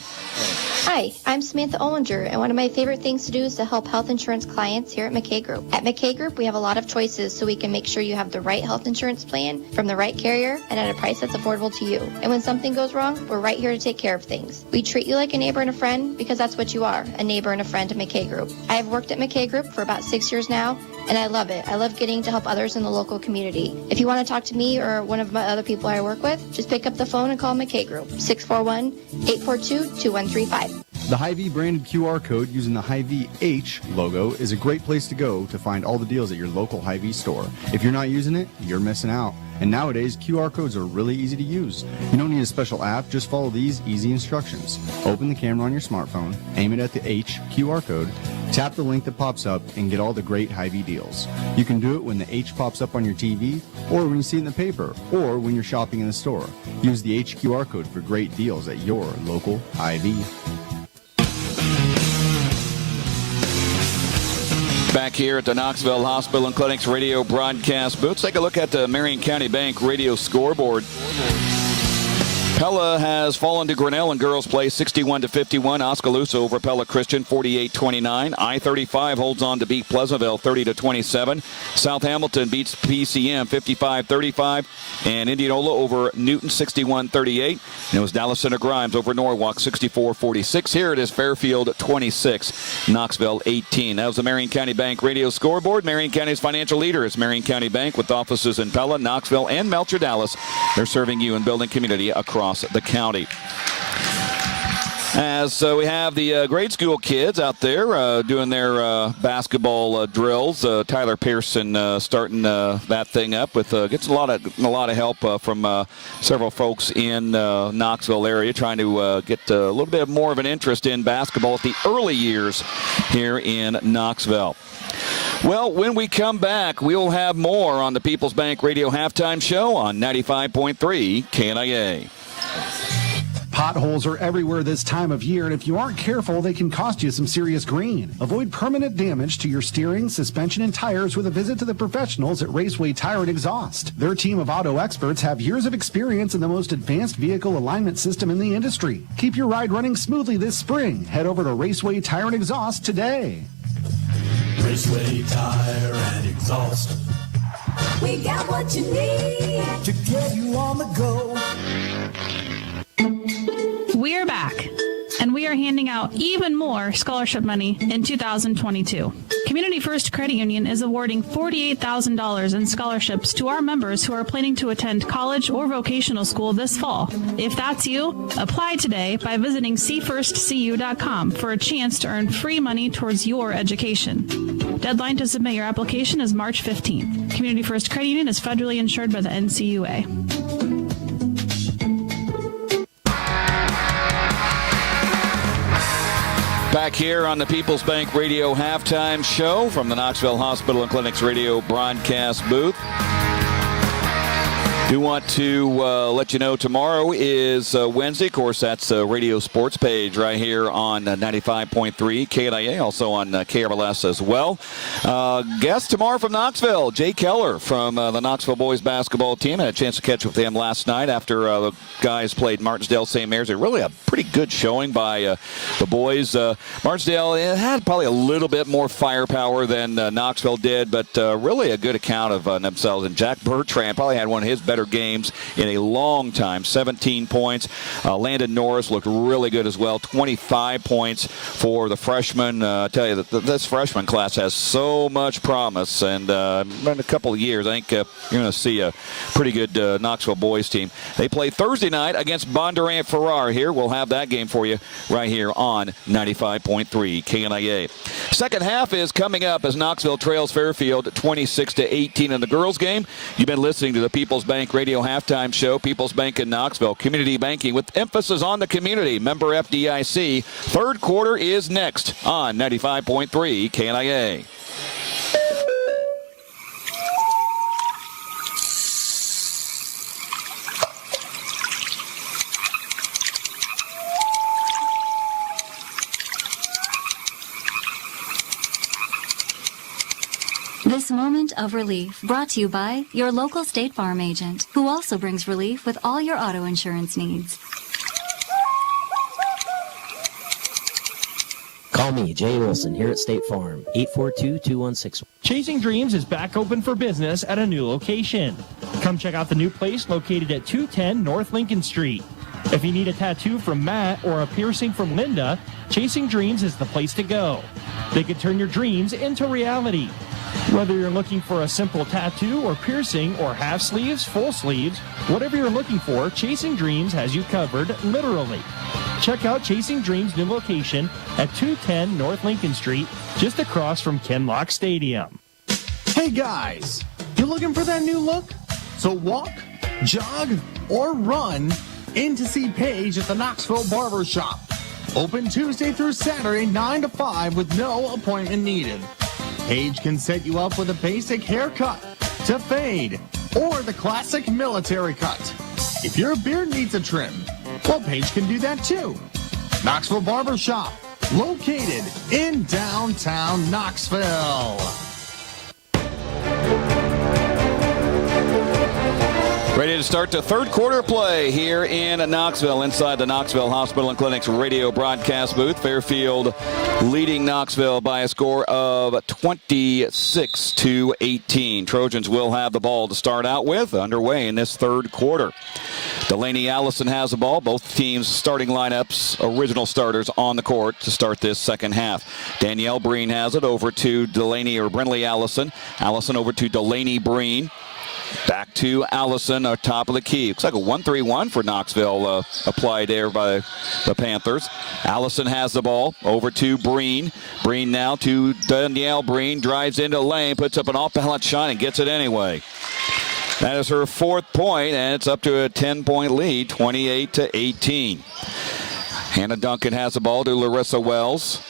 Hi, I'm Samantha Ollinger, and one of my favorite things to do is to help health insurance clients here at McKay Group. At McKay Group, we have a lot of choices so we can make sure you have the right health insurance plan from the right carrier and at a price that's affordable to you. And when something goes wrong, we're right here to take care of things. We treat you like a neighbor and a friend because that's what you are, a neighbor and a friend to McKay Group. I have worked at McKay Group for about 6 years now, and I love it. I love getting to help others in the local community. If you want to talk to me or one of my other people I work with, just pick up the phone and call McKay Group, 641-842-2135. The Hy-Vee branded QR code using the Hy-Vee H logo is a great place to go to find all the deals at your local Hy-Vee store. If you're not using it, you're missing out. And nowadays, QR codes are really easy to use. You don't need a special app, just follow these easy instructions. Open the camera on your smartphone, aim it at the H QR code, tap the link that pops up, and get all the great Hy-Vee deals. You can do it when the H pops up on your TV, or when you see it in the paper, or when you're shopping in the store. Use the H QR code for great deals at your local Hy-Vee. Back here at the Knoxville Hospital and Clinics radio broadcast booth, take a look at the Marion County Bank radio scoreboard. Pella has fallen to Grinnell in girls play 61-51. Oskaloosa over Pella Christian 48-29. I-35 holds on to beat Pleasantville 30-27. South Hamilton beats PCM 55-35. And Indianola over Newton 61-38. And it was Dallas Center Grimes over Norwalk 64-46. Here it is Fairfield 26, Knoxville 18. That was the Marion County Bank radio scoreboard. Marion County's financial leader is Marion County Bank with offices in Pella, Knoxville, and Melcher, Dallas. They're serving you and building community across the county. As we have the grade school kids out there doing their basketball drills. Tyler Pearson starting that thing up with gets a lot of help from several folks in Knoxville area, trying to get a little bit more of an interest in basketball at the early years here in Knoxville. Well, when we come back, we'll have more on the People's Bank Radio Halftime Show on 95.3 KNIA. Potholes are everywhere this time of year, and if you aren't careful, they can cost you some serious green. Avoid permanent damage to your steering, suspension, and tires with a visit to the professionals at Raceway Tire and Exhaust. Their team of auto experts have years of experience in the most advanced vehicle alignment system in the industry. Keep your ride running smoothly this spring. Head over to Raceway Tire and Exhaust today. Raceway Tire and Exhaust. We got what you need to get you on the go. We're back. and we are handing out even more scholarship money in 2022. Community First Credit Union is awarding $48,000 in scholarships to our members who are planning to attend college or vocational school this fall. If that's you, apply today by visiting cfirstcu.com for a chance to earn free money towards your education. Deadline to submit your application is March 15th. Community First Credit Union is federally insured by the NCUA. Back here on the People's Bank Radio halftime show from the Knoxville Hospital and Clinics radio broadcast booth. Do want to let you know tomorrow is Wednesday. Of course, that's the radio sports page right here on 95.3 KNIA, also on KRLS as well. Guest tomorrow from Knoxville, Jay Keller from the Knoxville boys basketball team. I had a chance to catch up with him last night after the guys played Martinsdale St. Mary's. Really a pretty good showing by the boys. Martinsdale had probably a little bit more firepower than Knoxville did, but really a good account of themselves. And Jack Bertrand probably had one of his better games in a long time. 17 points. Landon Norris looked really good as well. 25 points for the freshman. I tell you, this freshman class has so much promise, and in a couple of years, I think you're going to see a pretty good Knoxville boys team. They play Thursday night against Bondurant Farrar here. We'll have that game for you right here on 95.3 KNIA. Second half is coming up as Knoxville trails Fairfield 26-18 in the girls game. You've been listening to the People's Bank Radio halftime show. People's Bank in Knoxville. Community banking with emphasis on the community. Member FDIC. Third quarter is next on 95.3 KNIA. This moment of relief brought to you by your local State Farm agent, who also brings relief with all your auto insurance needs. Call me, Jay Wilson, here at State Farm, 842-2161. Chasing Dreams is back open for business at a new location. Come check out the new place located at 210 North Lincoln Street. If you need a tattoo from Matt or a piercing from Linda, Chasing Dreams is the place to go. They can turn your dreams into reality. Whether you're looking for a simple tattoo or piercing or half sleeves, full sleeves, whatever you're looking for, Chasing Dreams has you covered, literally. Check out Chasing Dreams' new location at 210 North Lincoln Street, just across from Ken Lock Stadium. Hey guys, you looking for that new look? So walk, jog, or run in to see Paige at the Knoxville Barber Shop. Open Tuesday through Saturday, 9 to 5 with no appointment needed. Paige can set you up with a basic haircut, to fade, or the classic military cut. If your beard needs a trim, well, Paige can do that too. Knoxville Barber Shop, located in downtown Knoxville. Ready to start the third quarter play here in Knoxville, inside the Knoxville Hospital and Clinics radio broadcast booth. Fairfield leading Knoxville by a score of 26-18. Trojans will have the ball to start out with, underway in this third quarter. Delaney Allison has the ball. Both teams' starting lineups, original starters on the court to start this second half. Danielle Breen has it over to Delaney or Brinley Allison. Allison over to Delaney Breen. Back to Allison, top of the key. Looks like a 1-3-1 for Knoxville applied there by the Panthers. Allison has the ball over to Breen. Breen now to Danielle Breen. Drives into the lane, puts up an off-balance shot and gets it anyway. That is her fourth point, and it's up to a 10-point lead, 28-18. Hannah Duncan has the ball to Larissa Wells.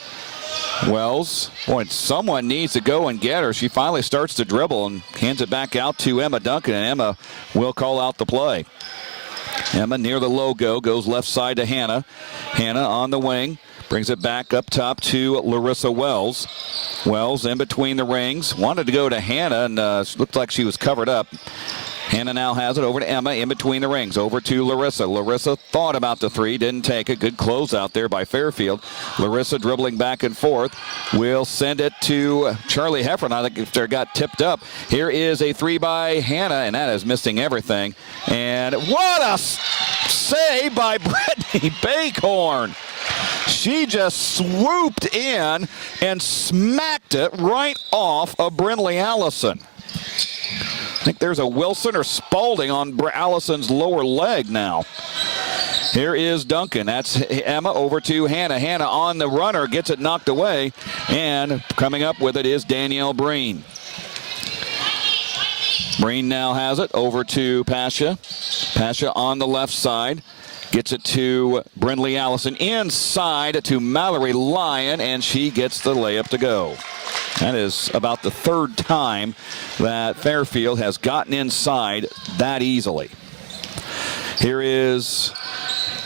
Wells, boy, someone needs to go and get her. She finally starts to dribble and hands it back out to Emma Duncan, and Emma will call out the play. Emma near the logo, goes left side to Hannah. Hannah on the wing, brings it back up top to Larissa Wells. Wells in between the rings, wanted to go to Hannah, and looked like she was covered up. Hannah now has it over to Emma in between the rings. Over to Larissa. Larissa thought about the three, didn't take it. Good close out there by Fairfield. Larissa dribbling back and forth. Will send it to Charlie Heffron. I think if they got tipped up. Here is a three by Hannah, and that is missing everything. And what a save by Brittany Bakhorn. she just swooped in and smacked it right off of Brindley Allison. I think there's a Wilson or Spalding on Allison's lower leg now. Here is Duncan. That's Emma over to Hannah. Hannah on the runner, gets it knocked away, and coming up with it is Danielle Breen. Breen now has it over to Pasha. Pasha on the left side. Gets it to Brindley Allison. Inside to Mallory Lyon, and she gets the layup to go. That is about the third time that Fairfield has gotten inside that easily. Here is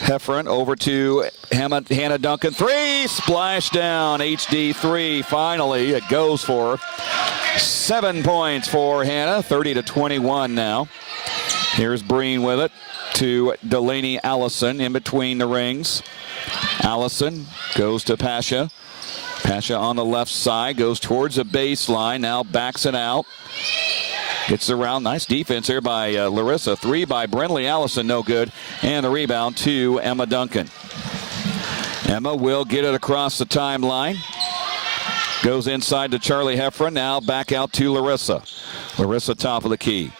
Heffron over to Hannah Duncan. 3, splash down, HD 3. Finally, it goes for her. 7 points for Hannah, 30-21 now. Here's Breen with it to Delaney Allison in between the rings. Allison goes to Pasha. Pasha on the left side, goes towards the baseline, now backs it out. Gets around, nice defense here by Larissa. 3 by Brindley Allison, no good. And the rebound to Emma Duncan. Emma will get it across the timeline. Goes inside to Charlie Heffron, now back out to Larissa. Larissa top of the key.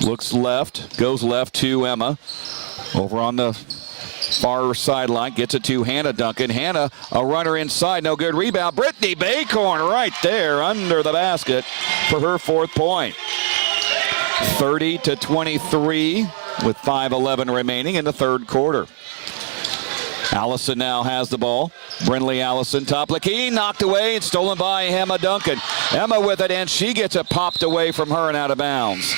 Looks left, goes left to Emma. Over on the far sideline, gets it to Hannah Duncan. Hannah, a runner inside, no good. Rebound, Brittany Baycorn right there under the basket for her 4th point. 30-23 with 5:11 remaining in the third quarter. Allison now has the ball. Brindley Allison, top of the key, knocked away and stolen by Emma Duncan. Emma with it, and she gets it popped away from her and out of bounds.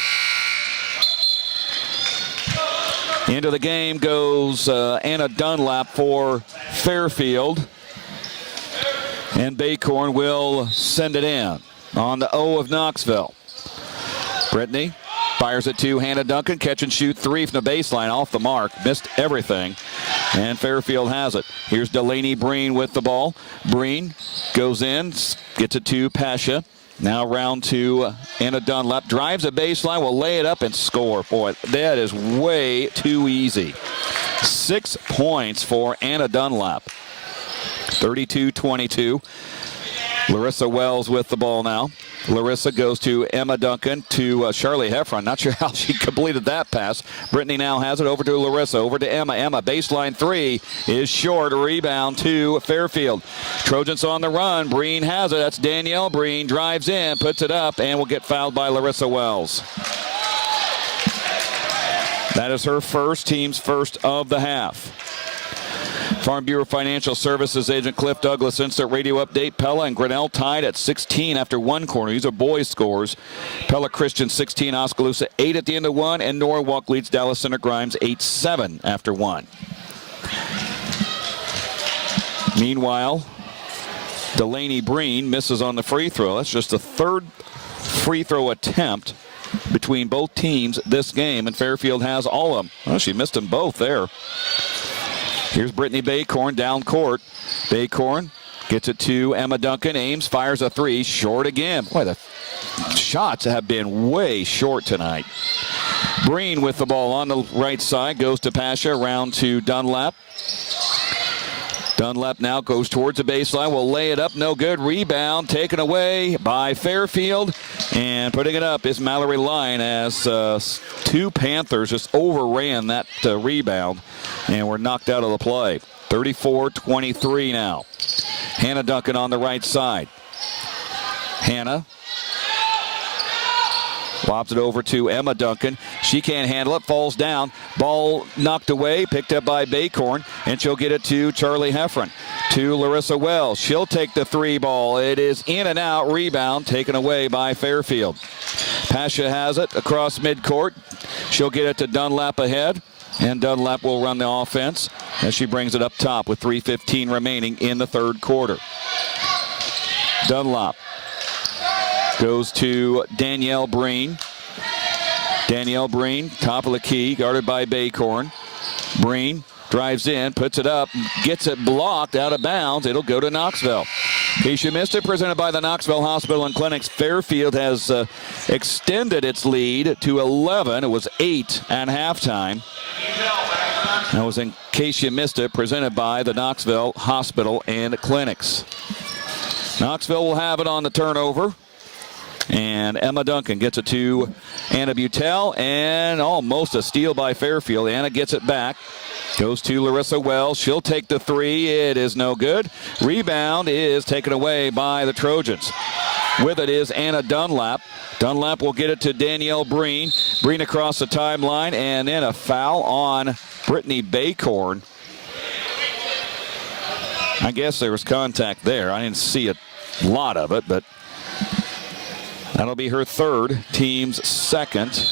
Into the game goes Anna Dunlap for Fairfield. And Baycorn will send it in on the O of Knoxville. Brittany fires it to Hannah Duncan. Catch and shoot 3 from the baseline, off the mark. Missed everything. And Fairfield has it. Here's Delaney Breen with the ball. Breen goes in, gets it to Pasha. Now round to Anna Dunlap. Drives a baseline, will lay it up and score. Boy, that is way too easy. 6 points for Anna Dunlap. 32-22. Larissa Wells with the ball now. Larissa goes to Emma Duncan to Charlie Heffron. Not sure how she completed that pass. Brittany now has it over to Larissa, over to Emma. Emma, baseline 3 is short. Rebound to Fairfield. Trojans on the run. Breen has it. That's Danielle Breen. Drives in, puts it up, and will get fouled by Larissa Wells. That is her first, team's first of the half. Farm Bureau Financial Services agent Cliff Douglas, instant radio update. Pella and Grinnell tied at 16 after 1 quarter. These are boys' scores. Pella Christian 16, Oskaloosa 8 at the end of 1, and Norwalk leads Dallas Center Grimes 8-7 after 1. Meanwhile, Delaney Breen misses on the free throw. That's just the 3rd free throw attempt between both teams this game, and Fairfield has all of them. Well, she missed them both there. Here's Brittany Baycorn down court. Baycorn gets it to Emma Duncan. Ames fires a 3. Short again. Boy, the shots have been way short tonight. Breen with the ball on the right side. Goes to Pasha. Around to Dunlap. Dunlap now goes towards the baseline. Will lay it up. No good. Rebound taken away by Fairfield. And putting it up is Mallory Lyon, as 2 Panthers just overran that rebound and were knocked out of the play. 34-23 now. Hannah Duncan on the right side. Hannah lobs it over to Emma Duncan. She can't handle it. Falls down. Ball knocked away. Picked up by Baycorn. And she'll get it to Charlie Heffron. To Larissa Wells. She'll take the 3 ball. It is in and out. Rebound taken away by Fairfield. Pasha has it across midcourt. She'll get it to Dunlap ahead. And Dunlap will run the offense as she brings it up top with 3:15 remaining in the third quarter. Dunlap goes to Danielle Breen. Danielle Breen, top of the key, guarded by Baycorn. Breen drives in, puts it up, gets it blocked out of bounds. It'll go to Knoxville. In case you missed it, presented by the Knoxville Hospital and Clinics. Fairfield has extended its lead to 11. It was 8 at halftime. That was, in case you missed it, presented by the Knoxville Hospital and Clinics. Knoxville will have it on the turnover. And Emma Duncan gets it to Anna Butel, and almost a steal by Fairfield. Anna gets it back. Goes to Larissa Wells. She'll take the three. It is no good. Rebound is taken away by the Trojans. With it is Anna Dunlap. Dunlap will get it to Danielle Breen. Breen across the timeline, and then a foul on Brittany Baycorn. I guess there was contact there. I didn't see a lot of it, but that'll be her third, team's second.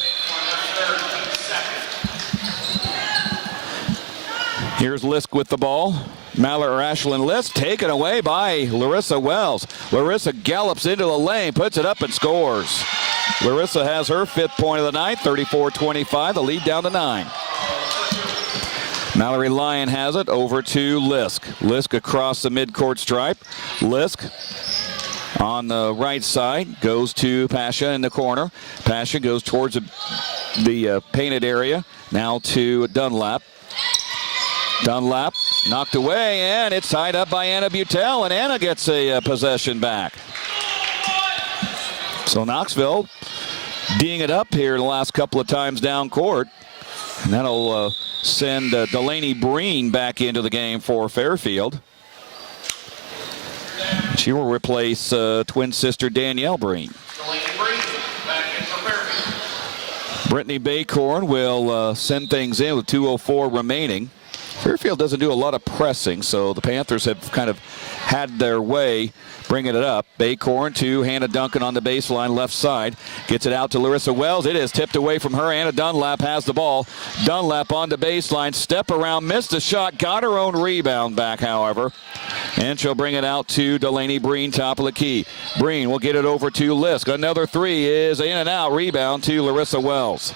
Here's Lisk with the ball. Ashlyn Lisk taken away by Larissa Wells. Larissa gallops into the lane, puts it up and scores. Larissa has her 5th point of the night, 34-25, the lead down to 9. Mallory Lyon has it over to Lisk. Lisk across the midcourt stripe. Lisk on the right side goes to Pasha in the corner. Pasha goes towards the painted area. Now to Dunlap. Dunlap knocked away, and it's tied up by Anna Butel, and Anna gets a possession back. So Knoxville D'ing it up here the last couple of times down court. And that'll send Delaney Breen back into the game for Fairfield. She will replace twin sister Danielle Breen. Brittany Baycorn will send things in with 2:04 remaining. Fairfield doesn't do a lot of pressing, so the Panthers have kind of had their way bringing it up. Baycorn to Hannah Duncan on the baseline left side. Gets it out to Larissa Wells. It is tipped away from her. Anna Dunlap has the ball. Dunlap on the baseline. Step around. Missed a shot. Got her own rebound back, however. And she'll bring it out to Delaney Breen, top of the key. Breen will get it over to Lisk. Another three is in and out. Rebound to Larissa Wells.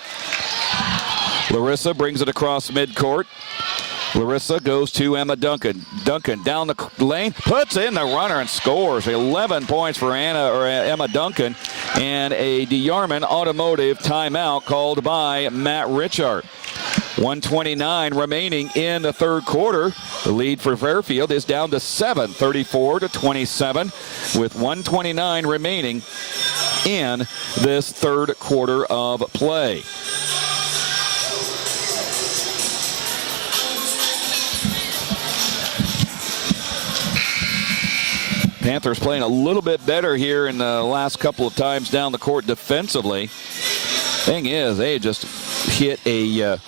Larissa brings it across midcourt. Larissa goes to Emma Duncan. Duncan down the lane, puts in the runner and scores. 11 points for Emma Duncan, and a DeYarman Automotive timeout called by Matt Richard. 1:29 remaining in the third quarter. The lead for Fairfield is down to 7, 34-27, with 1:29 remaining in this third quarter of play. Panthers playing a little bit better here in the last couple of times down the court defensively. Thing is, they just hit a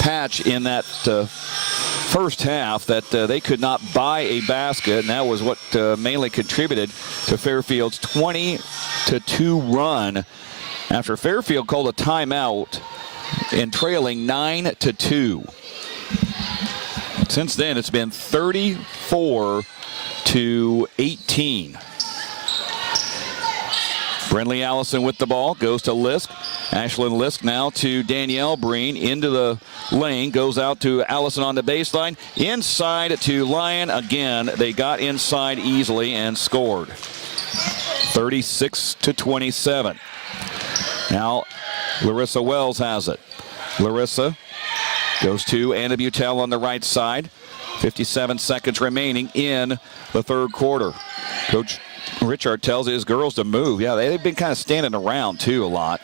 patch in that first half that they could not buy a basket, and that was what mainly contributed to Fairfield's 20-2 run after Fairfield called a timeout and trailing 9-2. Since then, it's been 34-18. Brenley Allison with the ball, goes to Lisk. Ashlyn Lisk now to Danielle Breen, into the lane, goes out to Allison on the baseline, inside to Lyon. Again, they got inside easily and scored. 36-27. Now Larissa Wells has it. Larissa goes to Anna Butel on the right side. 57 seconds remaining in the third quarter. Coach Richard tells his girls to move. Yeah, they've been kind of standing around, too, a lot.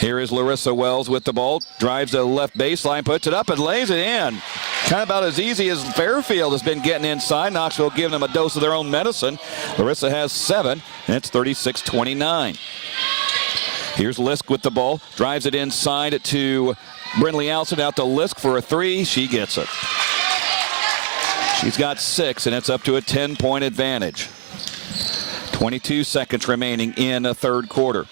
Here is Larissa Wells with the ball. Drives to the left baseline, puts it up and lays it in. Kind of about as easy as Fairfield has been getting inside. Knoxville giving them a dose of their own medicine. Larissa has 7, and it's 36-29. Here's Lisk with the ball. Drives it inside to Brinley Allison, out to Lisk for a three. She gets it. She's got 6, and it's up to a 10-point advantage. 22 seconds remaining in the third quarter.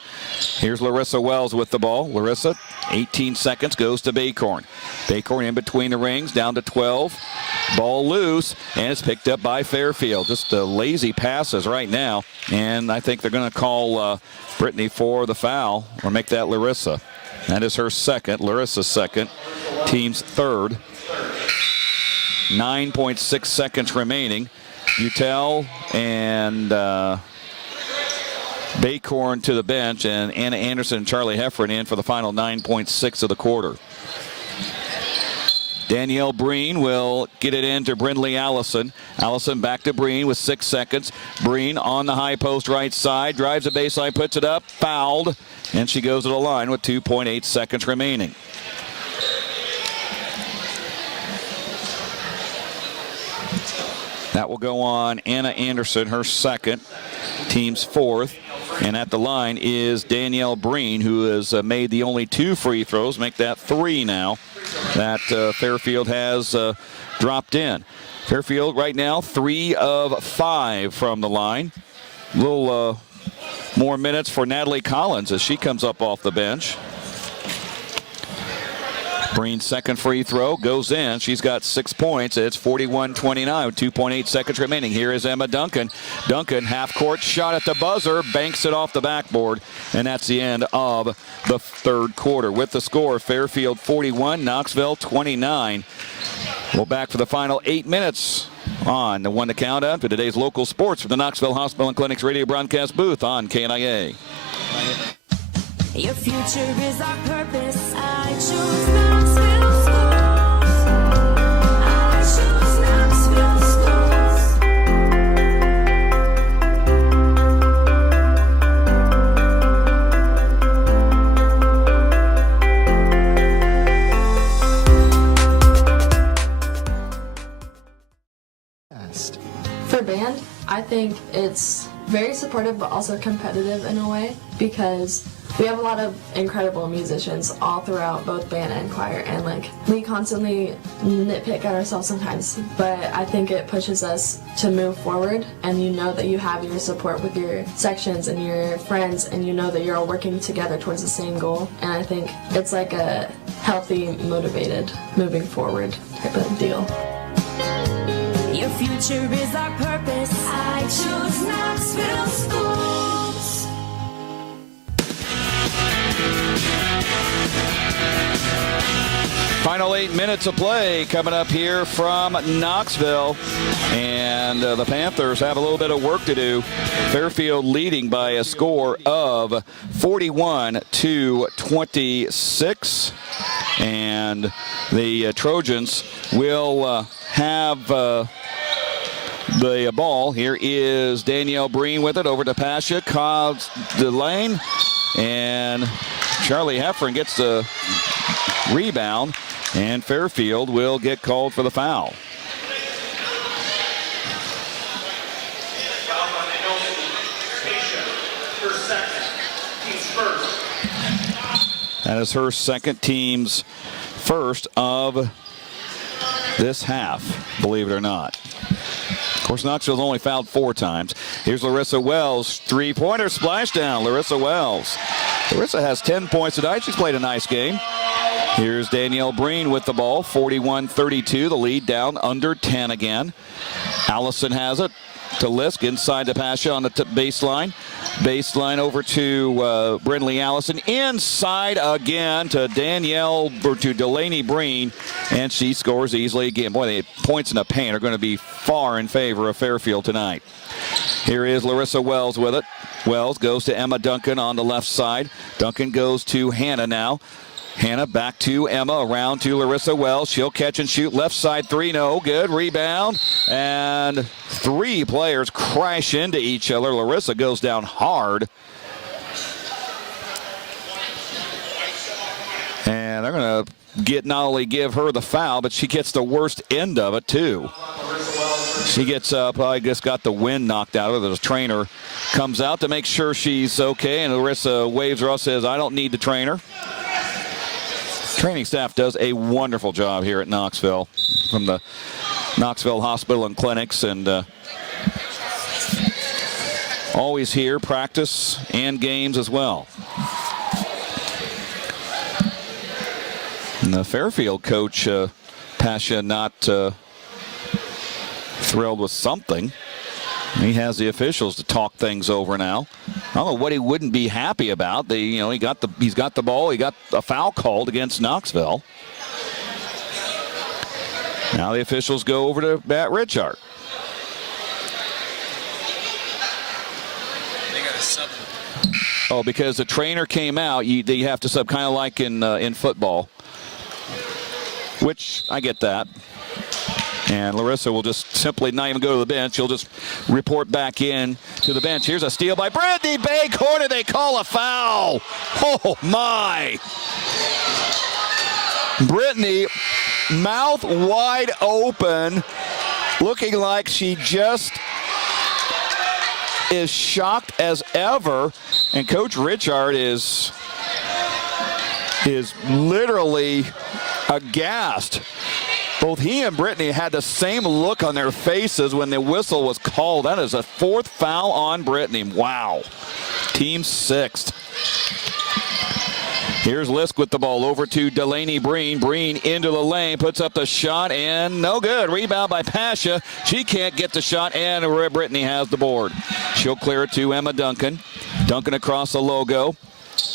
Here's Larissa Wells with the ball. Larissa, 18 seconds, goes to Baycorn. Baycorn in between the rings, down to 12. Ball loose, and it's picked up by Fairfield. Just lazy passes right now, and I think they're going to call Brittany for the foul, or make that Larissa. That is her second, Larissa's second, team's third. 9.6 seconds remaining. Butel and Baycorn to the bench, and Anna Anderson and Charlie Heffron in for the final 9.6 of the quarter. Danielle Breen will get it in to Brindley Allison. Allison back to Breen with 6 seconds. Breen on the high post right side, drives the baseline, puts it up, fouled, and she goes to the line with 2.8 seconds remaining. That will go on Anna Anderson, her second, team's fourth. And at the line is Danielle Breen, who has made the only 2 free throws, make that 3 now, that Fairfield has dropped in. Fairfield right now 3 of 5 from the line. A little more minutes for Natalie Collins as she comes up off the bench. Breen's second free throw goes in. She's got 6 points. It's 41-29 with 2.8 seconds remaining. Here is Emma Duncan. Duncan, half-court shot at the buzzer, banks it off the backboard, and that's the end of the third quarter. With the score, Fairfield 41, Knoxville 29. We're back for the final 8 minutes on the 1 to count up to today's local sports from the Knoxville Hospital and Clinic's radio broadcast booth on KNIA. Your future is our purpose. I choose Knoxville Schools. I choose Knoxville Schools. For band, I think it's very supportive but also competitive in a way, because we have a lot of incredible musicians all throughout both band and choir, and we constantly nitpick at ourselves sometimes, but I think it pushes us to move forward, and you know that you have your support with your sections and your friends, and you know that you're all working together towards the same goal, and I think it's like a healthy, motivated, moving forward type of deal. Your future is our purpose. I choose Knoxville Schools. Final 8 minutes of play coming up here from Knoxville, and the Panthers have a little bit of work to do. Fairfield leading by a score of 41-26, and the Trojans will have the ball. Here is Danielle Breen with it over to Pasha, Cobbs the lane, and Charlie Heffron gets the rebound, and Fairfield will get called for the foul. That is her second, team's first of this half, believe it or not. Of course, Knoxville's only fouled 4 times. Here's Larissa Wells, three-pointer splashdown. Larissa Wells. Larissa has 10 points tonight. She's played a nice game. Here's Danielle Breen with the ball, 41-32. The lead down under 10 again. Allison has it to Lisk, inside to Pasha on the baseline. Baseline over to Brindley Allison. Inside again to Delaney Breen, and she scores easily again. Boy, the points in the paint are going to be far in favor of Fairfield tonight. Here is Larissa Wells with it. Wells goes to Emma Duncan on the left side. Duncan goes to Hannah now. Hannah back to Emma, around to Larissa Wells. She'll catch and shoot left side 3, no good. Rebound, and 3 players crash into each other. Larissa goes down hard. And they're going to not only give her the foul, but she gets the worst end of it too. She gets up, I guess got the wind knocked out of her. The trainer comes out to make sure she's okay, and Larissa waves her off, says, I don't need to train her. Training staff does a wonderful job here at Knoxville from the Knoxville Hospital and Clinics, and always here, practice and games as well. And the Fairfield coach, Pasha, not thrilled with something. He has the officials to talk things over now. I don't know what he wouldn't be happy about. He's got the ball. He got a foul called against Knoxville. Now the officials go over to Matt Richard. They got a sub. Oh, because the trainer came out, they have to sub, kind of like in football. which I get that. And Larissa will just simply not even go to the bench. She'll just report back in to the bench. Here's a steal by Brittany Baycorn, and they call a foul. Oh, my. Brittany, mouth wide open, looking like she just is shocked as ever. And Coach Richard is literally aghast. Both he and Brittany had the same look on their faces when the whistle was called. That is a 4th foul on Brittany. Wow. Team 6th. Here's Lisk with the ball over to Delaney Breen. Breen into the lane, puts up the shot, and no good. Rebound by Pasha. She can't get the shot, and Brittany has the board. She'll clear it to Emma Duncan. Duncan across the logo.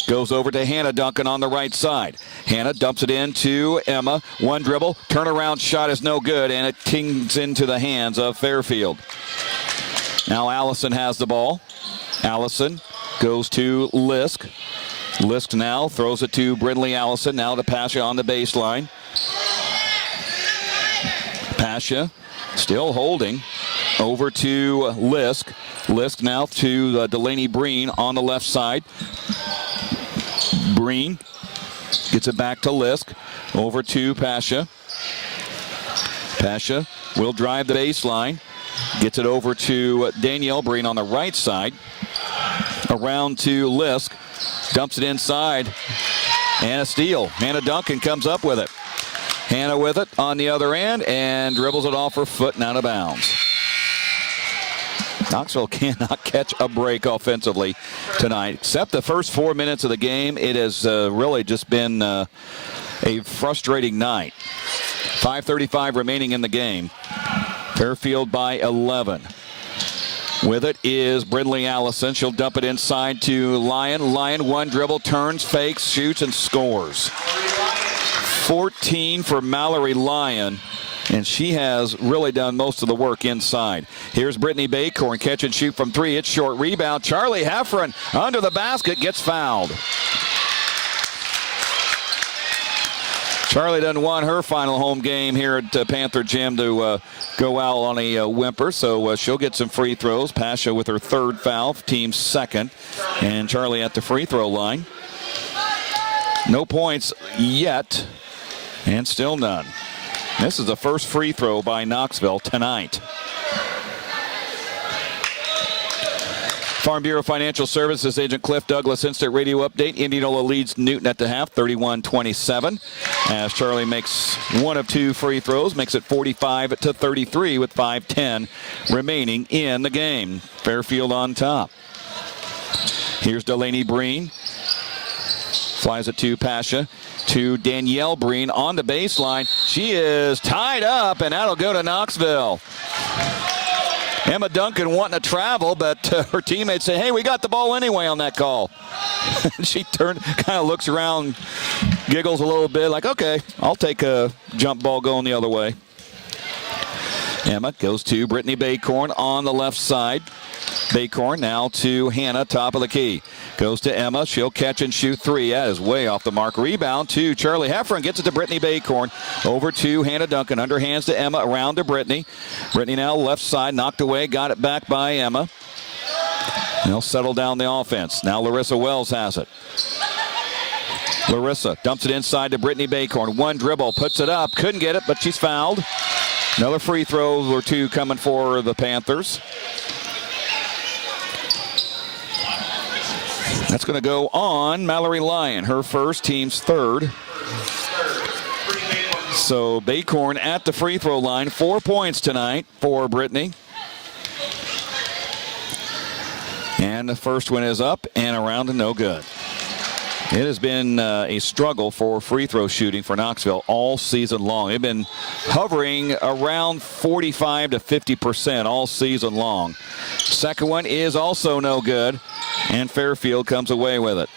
Goes over to Hannah Duncan on the right side. Hannah dumps it into Emma. One dribble. Turnaround shot is no good, and it tings into the hands of Fairfield. Now Allison has the ball. Allison goes to Lisk. Lisk now throws it to Brindley Allison. Now to Pasha on the baseline. Pasha still holding. Over to Lisk. Lisk now to Delaney Breen on the left side. Breen gets it back to Lisk. Over to Pasha. Pasha will drive the baseline. Gets it over to Danielle Breen on the right side. Around to Lisk. Dumps it inside. And a steal. Hannah Duncan comes up with it. Hannah with it on the other end and dribbles it off her foot and out of bounds. Knoxville cannot catch a break offensively tonight. Except the first 4 minutes of the game, it has really just been a frustrating night. 5:35 remaining in the game. Fairfield by 11. With it is Brindley Allison. She'll dump it inside to Lyon. Lyon, one dribble, turns, fakes, shoots, and scores. 14 for Mallory Lyon. And she has really done most of the work inside. Here's Brittany Baycorn, catch and shoot from 3. It's short rebound. Charlie Heffron under the basket, gets fouled. Charlie doesn't want her final home game here at Panther Gym to go out on a whimper, so she'll get some free throws. Pasha with her 3rd foul, team 2nd. And Charlie at the free throw line. No points yet, and still none. This is the first free throw by Knoxville tonight. Farm Bureau Financial Services agent Cliff Douglas, Instant Radio Update. Indianola leads Newton at the half, 31-27. As Charlie makes 1 of 2 free throws, makes it 45-33 with 5:10 remaining in the game. Fairfield on top. Here's Delaney Breen. Flies it to Pasha. To Danielle Breen on the baseline. She is tied up, and that'll go to Knoxville. Emma Duncan wanting to travel, but her teammates say, hey, we got the ball anyway on that call. She kind of looks around, giggles a little bit, like, okay, I'll take a jump ball going the other way. Emma goes to Brittany Baycorn on the left side. Baycorn now to Hannah, top of the key. Goes to Emma. She'll catch and shoot 3. That is way off the mark. Rebound to Charlie Heffron. Gets it to Brittany Baycorn. Over to Hannah Duncan. Underhands to Emma. Around to Brittany. Brittany now left side. Knocked away. Got it back by Emma. They'll settle down the offense. Now Larissa Wells has it. Larissa dumps it inside to Brittany Baycorn. One dribble. Puts it up. Couldn't get it, but she's fouled. Another free throw or 2 coming for the Panthers. That's going to go on Mallory Lyon, her first, team's 3rd. So Baycorn at the free throw line, 4 points tonight for Brittany. And the first one is up and around and no good. It has been a struggle for free throw shooting for Knoxville all season long. They've been hovering around 45 to 50% all season long. Second one is also no good, and Fairfield comes away with it.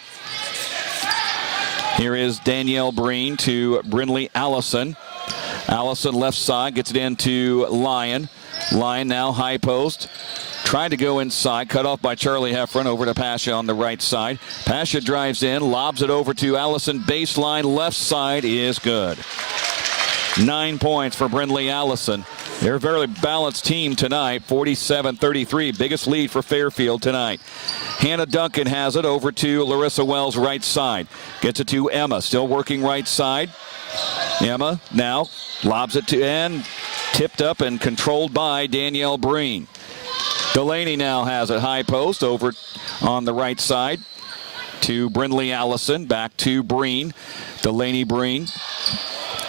Here is Danielle Breen to Brindley Allison. Allison left side, gets it into Lyon. Lyon now high post. Tried to go inside, cut off by Charlie Heffron. Over to Pasha on the right side. Pasha drives in, lobs it over to Allison. Baseline left side is good. 9 points for Brindley Allison. They're a very balanced team tonight, 47-33. Biggest lead for Fairfield tonight. Hannah Duncan has it over to Larissa Wells, right side. Gets it to Emma, still working right side. Emma now lobs it to and tipped up and controlled by Danielle Breen. Delaney now has it high post over on the right side to Brindley Allison. Back to Breen. Delaney Breen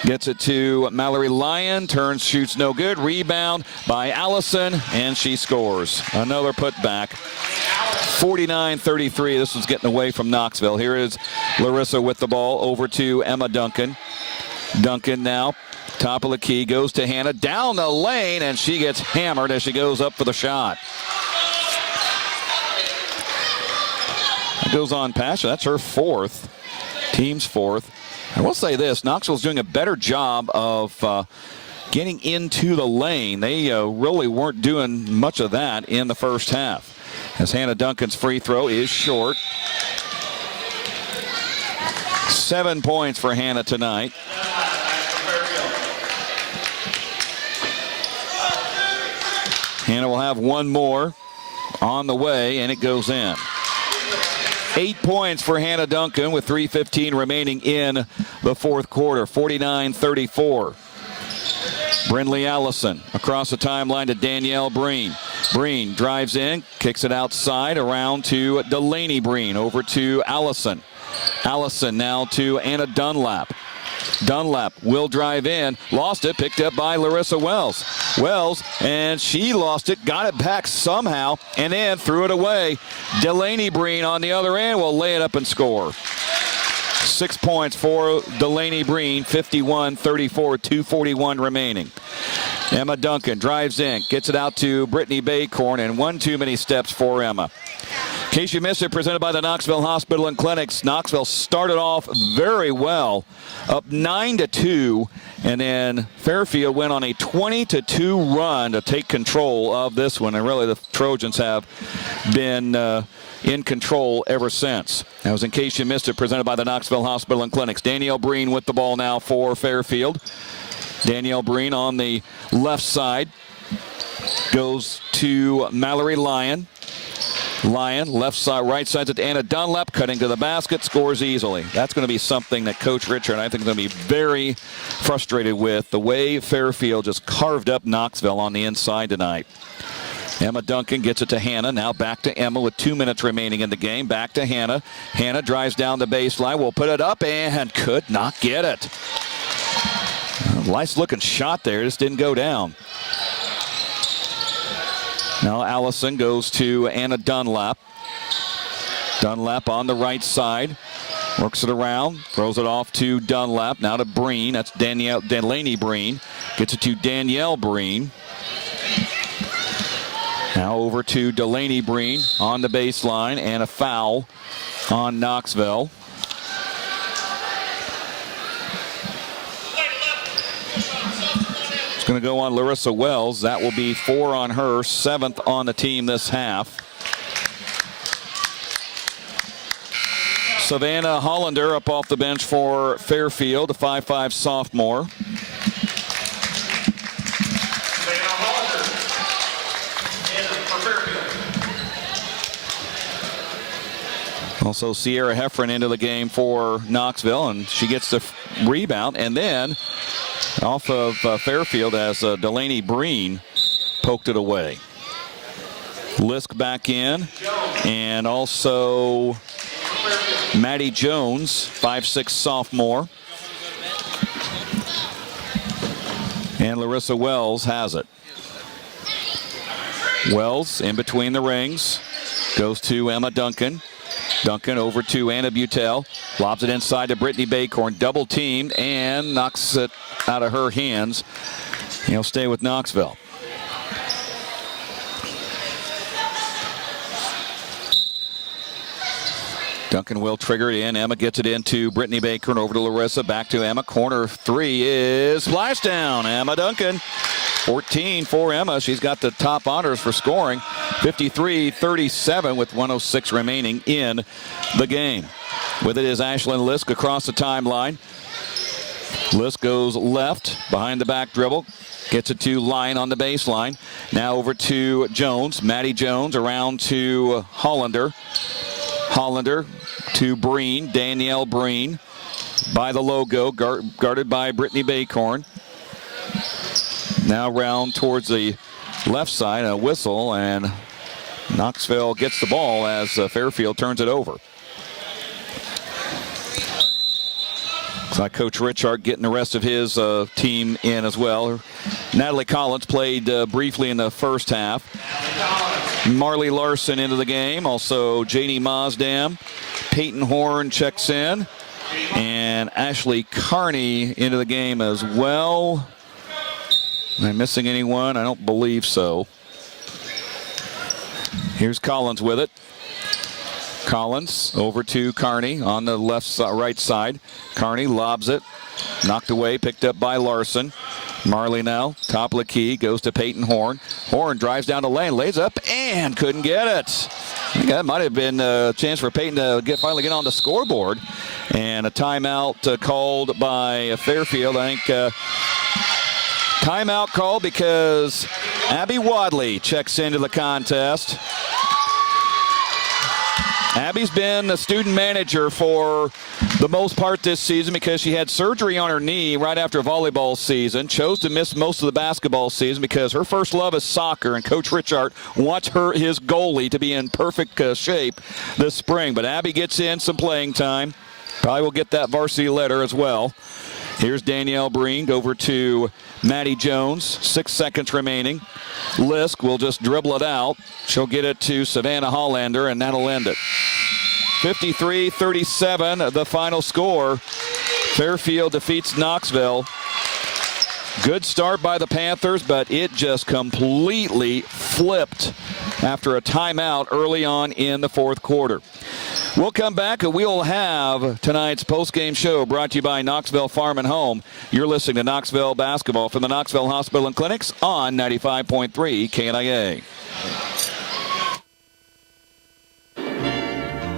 gets it to Mallory Lyon. Turns, shoots no good. Rebound by Allison, and she scores. Another putback. 49-33. This one's getting away from Knoxville. Here is Larissa with the ball over to Emma Duncan. Duncan now, top of the key, goes to Hannah. Down the lane, and she gets hammered as she goes up for the shot. That goes on past her. That's her fourth. Team's fourth. I will say this, Knoxville's doing a better job of getting into the lane. They really weren't doing much of that in the first half. As Hannah Duncan's free throw is short. 7 points for Hannah tonight. Hannah will have one more on the way, and it goes in. 8 points for Hannah Duncan with 3:15 remaining in the fourth quarter. 49-34. Brindley Allison across the timeline to Danielle Breen. Breen drives in, kicks it outside, around to Delaney Breen, over to Allison. Allison now to Anna Dunlap. Dunlap will drive in, lost it, picked up by Larissa Wells. Wells, and she lost it, got it back somehow, and then threw it away. Delaney Breen on the other end will lay it up and score. 6 points for Delaney Breen, 51-34, 2:41 remaining. Emma Duncan drives in, gets it out to Brittany Baycorn, and one too many steps for Emma. In case you missed it, presented by the Knoxville Hospital and Clinics. Knoxville started off very well, up 9-2, and then Fairfield went on a 20-2 run to take control of this one, and really the Trojans have been in control ever since. That was In Case You Missed It, presented by the Knoxville Hospital and Clinics. Danielle Breen with the ball now for Fairfield. Danielle Breen on the left side goes to Mallory Lyon. Lyon, left side, right side to Anna Dunlap, cutting to the basket, scores easily. That's going to be something that Coach Richard, I think, is going to be very frustrated with, the way Fairfield just carved up Knoxville on the inside tonight. Emma Duncan gets it to Hannah. Now back to Emma with 2 minutes remaining in the game. Back to Hannah. Hannah drives down the baseline. Will put it up and could not get it. Nice looking shot there. Just didn't go down. Now Allison goes to Anna Dunlap. Dunlap on the right side. Works it around. Throws it off to Dunlap. Now to Breen. That's Delaney Breen. Gets it to Danielle Breen. Now over to Delaney Breen on the baseline, and a foul on Knoxville. It's going to go on Larissa Wells. That will be 4 on her, 7th on the team this half. Savannah Hollander up off the bench for Fairfield, a 5'5" sophomore. Also Sierra Heffron into the game for Knoxville, and she gets the rebound, and then off of Fairfield as Delaney Breen poked it away. Lisk back in, and also Maddie Jones, 5'6" sophomore. And Larissa Wells has it. Wells in between the rings, goes to Emma Duncan. Duncan over to Anna Butel. Lobs it inside to Brittany Baycorn. Double teamed and knocks it out of her hands. He'll stay with Knoxville. Duncan will trigger it in. Emma gets it into Brittany Baycorn, over to Larissa. Back to Emma. Corner three is splashdown. Emma Duncan. 14 for Emma. She's got the top honors for scoring. 53-37 with 1:06 remaining in the game. With it is Ashlyn Lisk across the timeline. List goes left, behind the back dribble. Gets it to Lyon on the baseline. Now over to Jones. Maddie Jones around to Hollander. Hollander to Breen. Danielle Breen by the logo, guarded by Brittany Baycorn. Now round towards the left side, a whistle, and Knoxville gets the ball as Fairfield turns it over. Looks like Coach Richard getting the rest of his team in as well. Natalie Collins played briefly in the first half. Marley Larson into the game. Also Janie Mosdam. Peyton Horn checks in. And Ashley Carney into the game as well. Am I missing anyone? I don't believe so. Here's Collins with it. Collins over to Carney on the right side. Carney lobs it. Knocked away, picked up by Larson. Marley now, top of the key, goes to Peyton Horn. Horn drives down the lane, lays up, and couldn't get it. I think that might have been a chance for Peyton to finally get on the scoreboard. And a timeout called by Fairfield. I think timeout called because Abby Wadley checks into the contest. Abby's been the student manager for the most part this season because she had surgery on her knee right after volleyball season. Chose to miss most of the basketball season because her first love is soccer, and Coach Richard wants his goalie to be in perfect shape this spring. But Abby gets in some playing time. Probably will get that varsity letter as well. Here's Danielle Breen over to Maddie Jones. 6 seconds remaining. Lisk will just dribble it out. She'll get it to Savannah Hollander, and that'll end it. 53-37, the final score. Fairfield defeats Knoxville. Good start by the Panthers, but it just completely flipped after a timeout early on in the fourth quarter. We'll come back and we'll have tonight's post-game show brought to you by Knoxville Farm and Home. You're listening to Knoxville Basketball from the Knoxville Hospital and Clinics on 95.3 KNIA.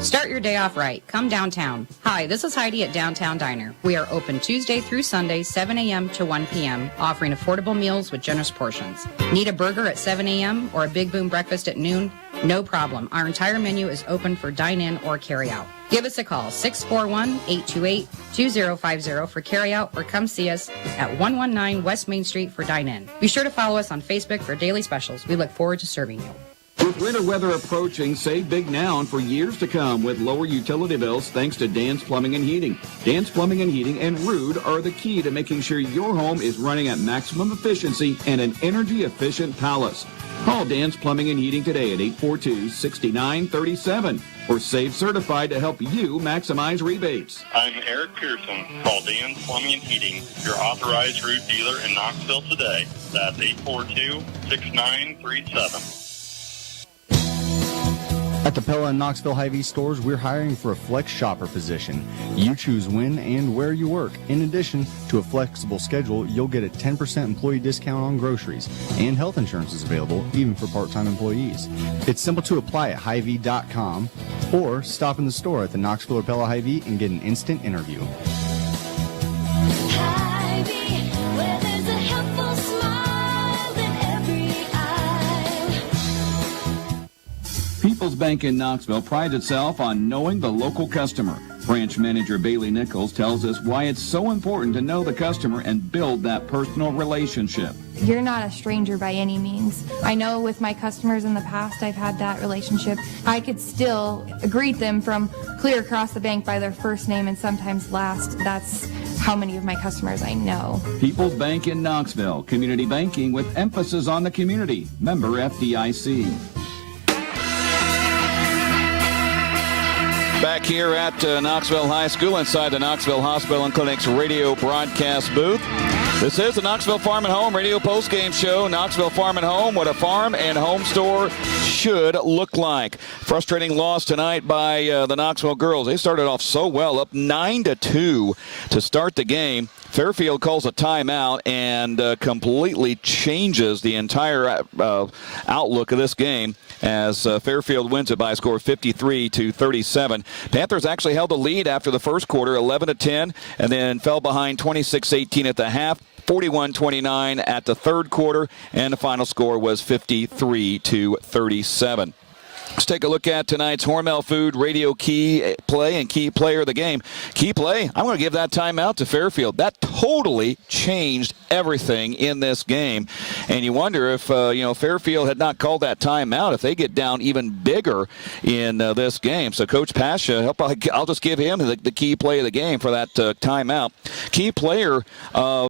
Start your day off right. Come downtown. Hi, this is Heidi at Downtown Diner. We are open Tuesday through Sunday, 7 a.m. to 1 p.m., offering affordable meals with generous portions. Need a burger at 7 a.m. or a Big Boom breakfast at noon? No problem. Our entire menu is open for dine-in or carry-out. Give us a call, 641-828-2050 for carry-out, or come see us at 119 West Main Street for dine-in. Be sure to follow us on Facebook for daily specials. We look forward to serving you. With winter weather approaching, save big now and for years to come with lower utility bills thanks to Dan's Plumbing and Heating. Dan's Plumbing and Heating and Rude are the key to making sure your home is running at maximum efficiency and an energy-efficient palace. Call Dan's Plumbing and Heating today at 842-6937 or Save Certified to help you maximize rebates. I'm Eric Pearson. Call Dan's Plumbing and Heating, your authorized root dealer in Knoxville today. That's 842-6937. At the Pella and Knoxville Hy-Vee stores, we're hiring for a flex shopper position. You choose when and where you work. In addition to a flexible schedule, you'll get a 10% employee discount on groceries, and health insurance is available even for part-time employees. It's simple to apply at Hy-Vee.com or stop in the store at the Knoxville or Pella Hy-Vee and get an instant interview. Hy-Vee, where there's a helpful smile in every aisle. People's Bank in Knoxville prides itself on knowing the local customer. Branch manager Bailey Nichols tells us why it's so important to know the customer and build that personal relationship. You're not a stranger by any means. I know with my customers in the past, I've had that relationship. I could still greet them from clear across the bank by their first name and sometimes last. That's how many of my customers I know. People's Bank in Knoxville, community banking with emphasis on the community. Member FDIC. Back here at Knoxville High School inside the Knoxville Hospital and Clinics radio broadcast booth. This is the Knoxville Farm and Home radio postgame show. Knoxville Farm and Home, what a farm and home store should look like. Frustrating loss tonight by the Knoxville girls. They started off so well, up 9-2 to start the game. Fairfield calls a timeout and completely changes the entire outlook of this game as Fairfield wins it by a score of 53-37. Panthers actually held the lead after the first quarter, 11-10, and then fell behind 26-18 at the half. 41-29 at the third quarter, and the final score was 53-37. Let's take a look at tonight's Hormel Food Radio Key Play and Key Player of the game. Key play, I'm going to give that timeout to Fairfield. That totally changed everything in this game. And you wonder if, Fairfield had not called that timeout, if they get down even bigger in this game. So Coach Pasha, I'll just give him the key play of the game for that timeout. Key player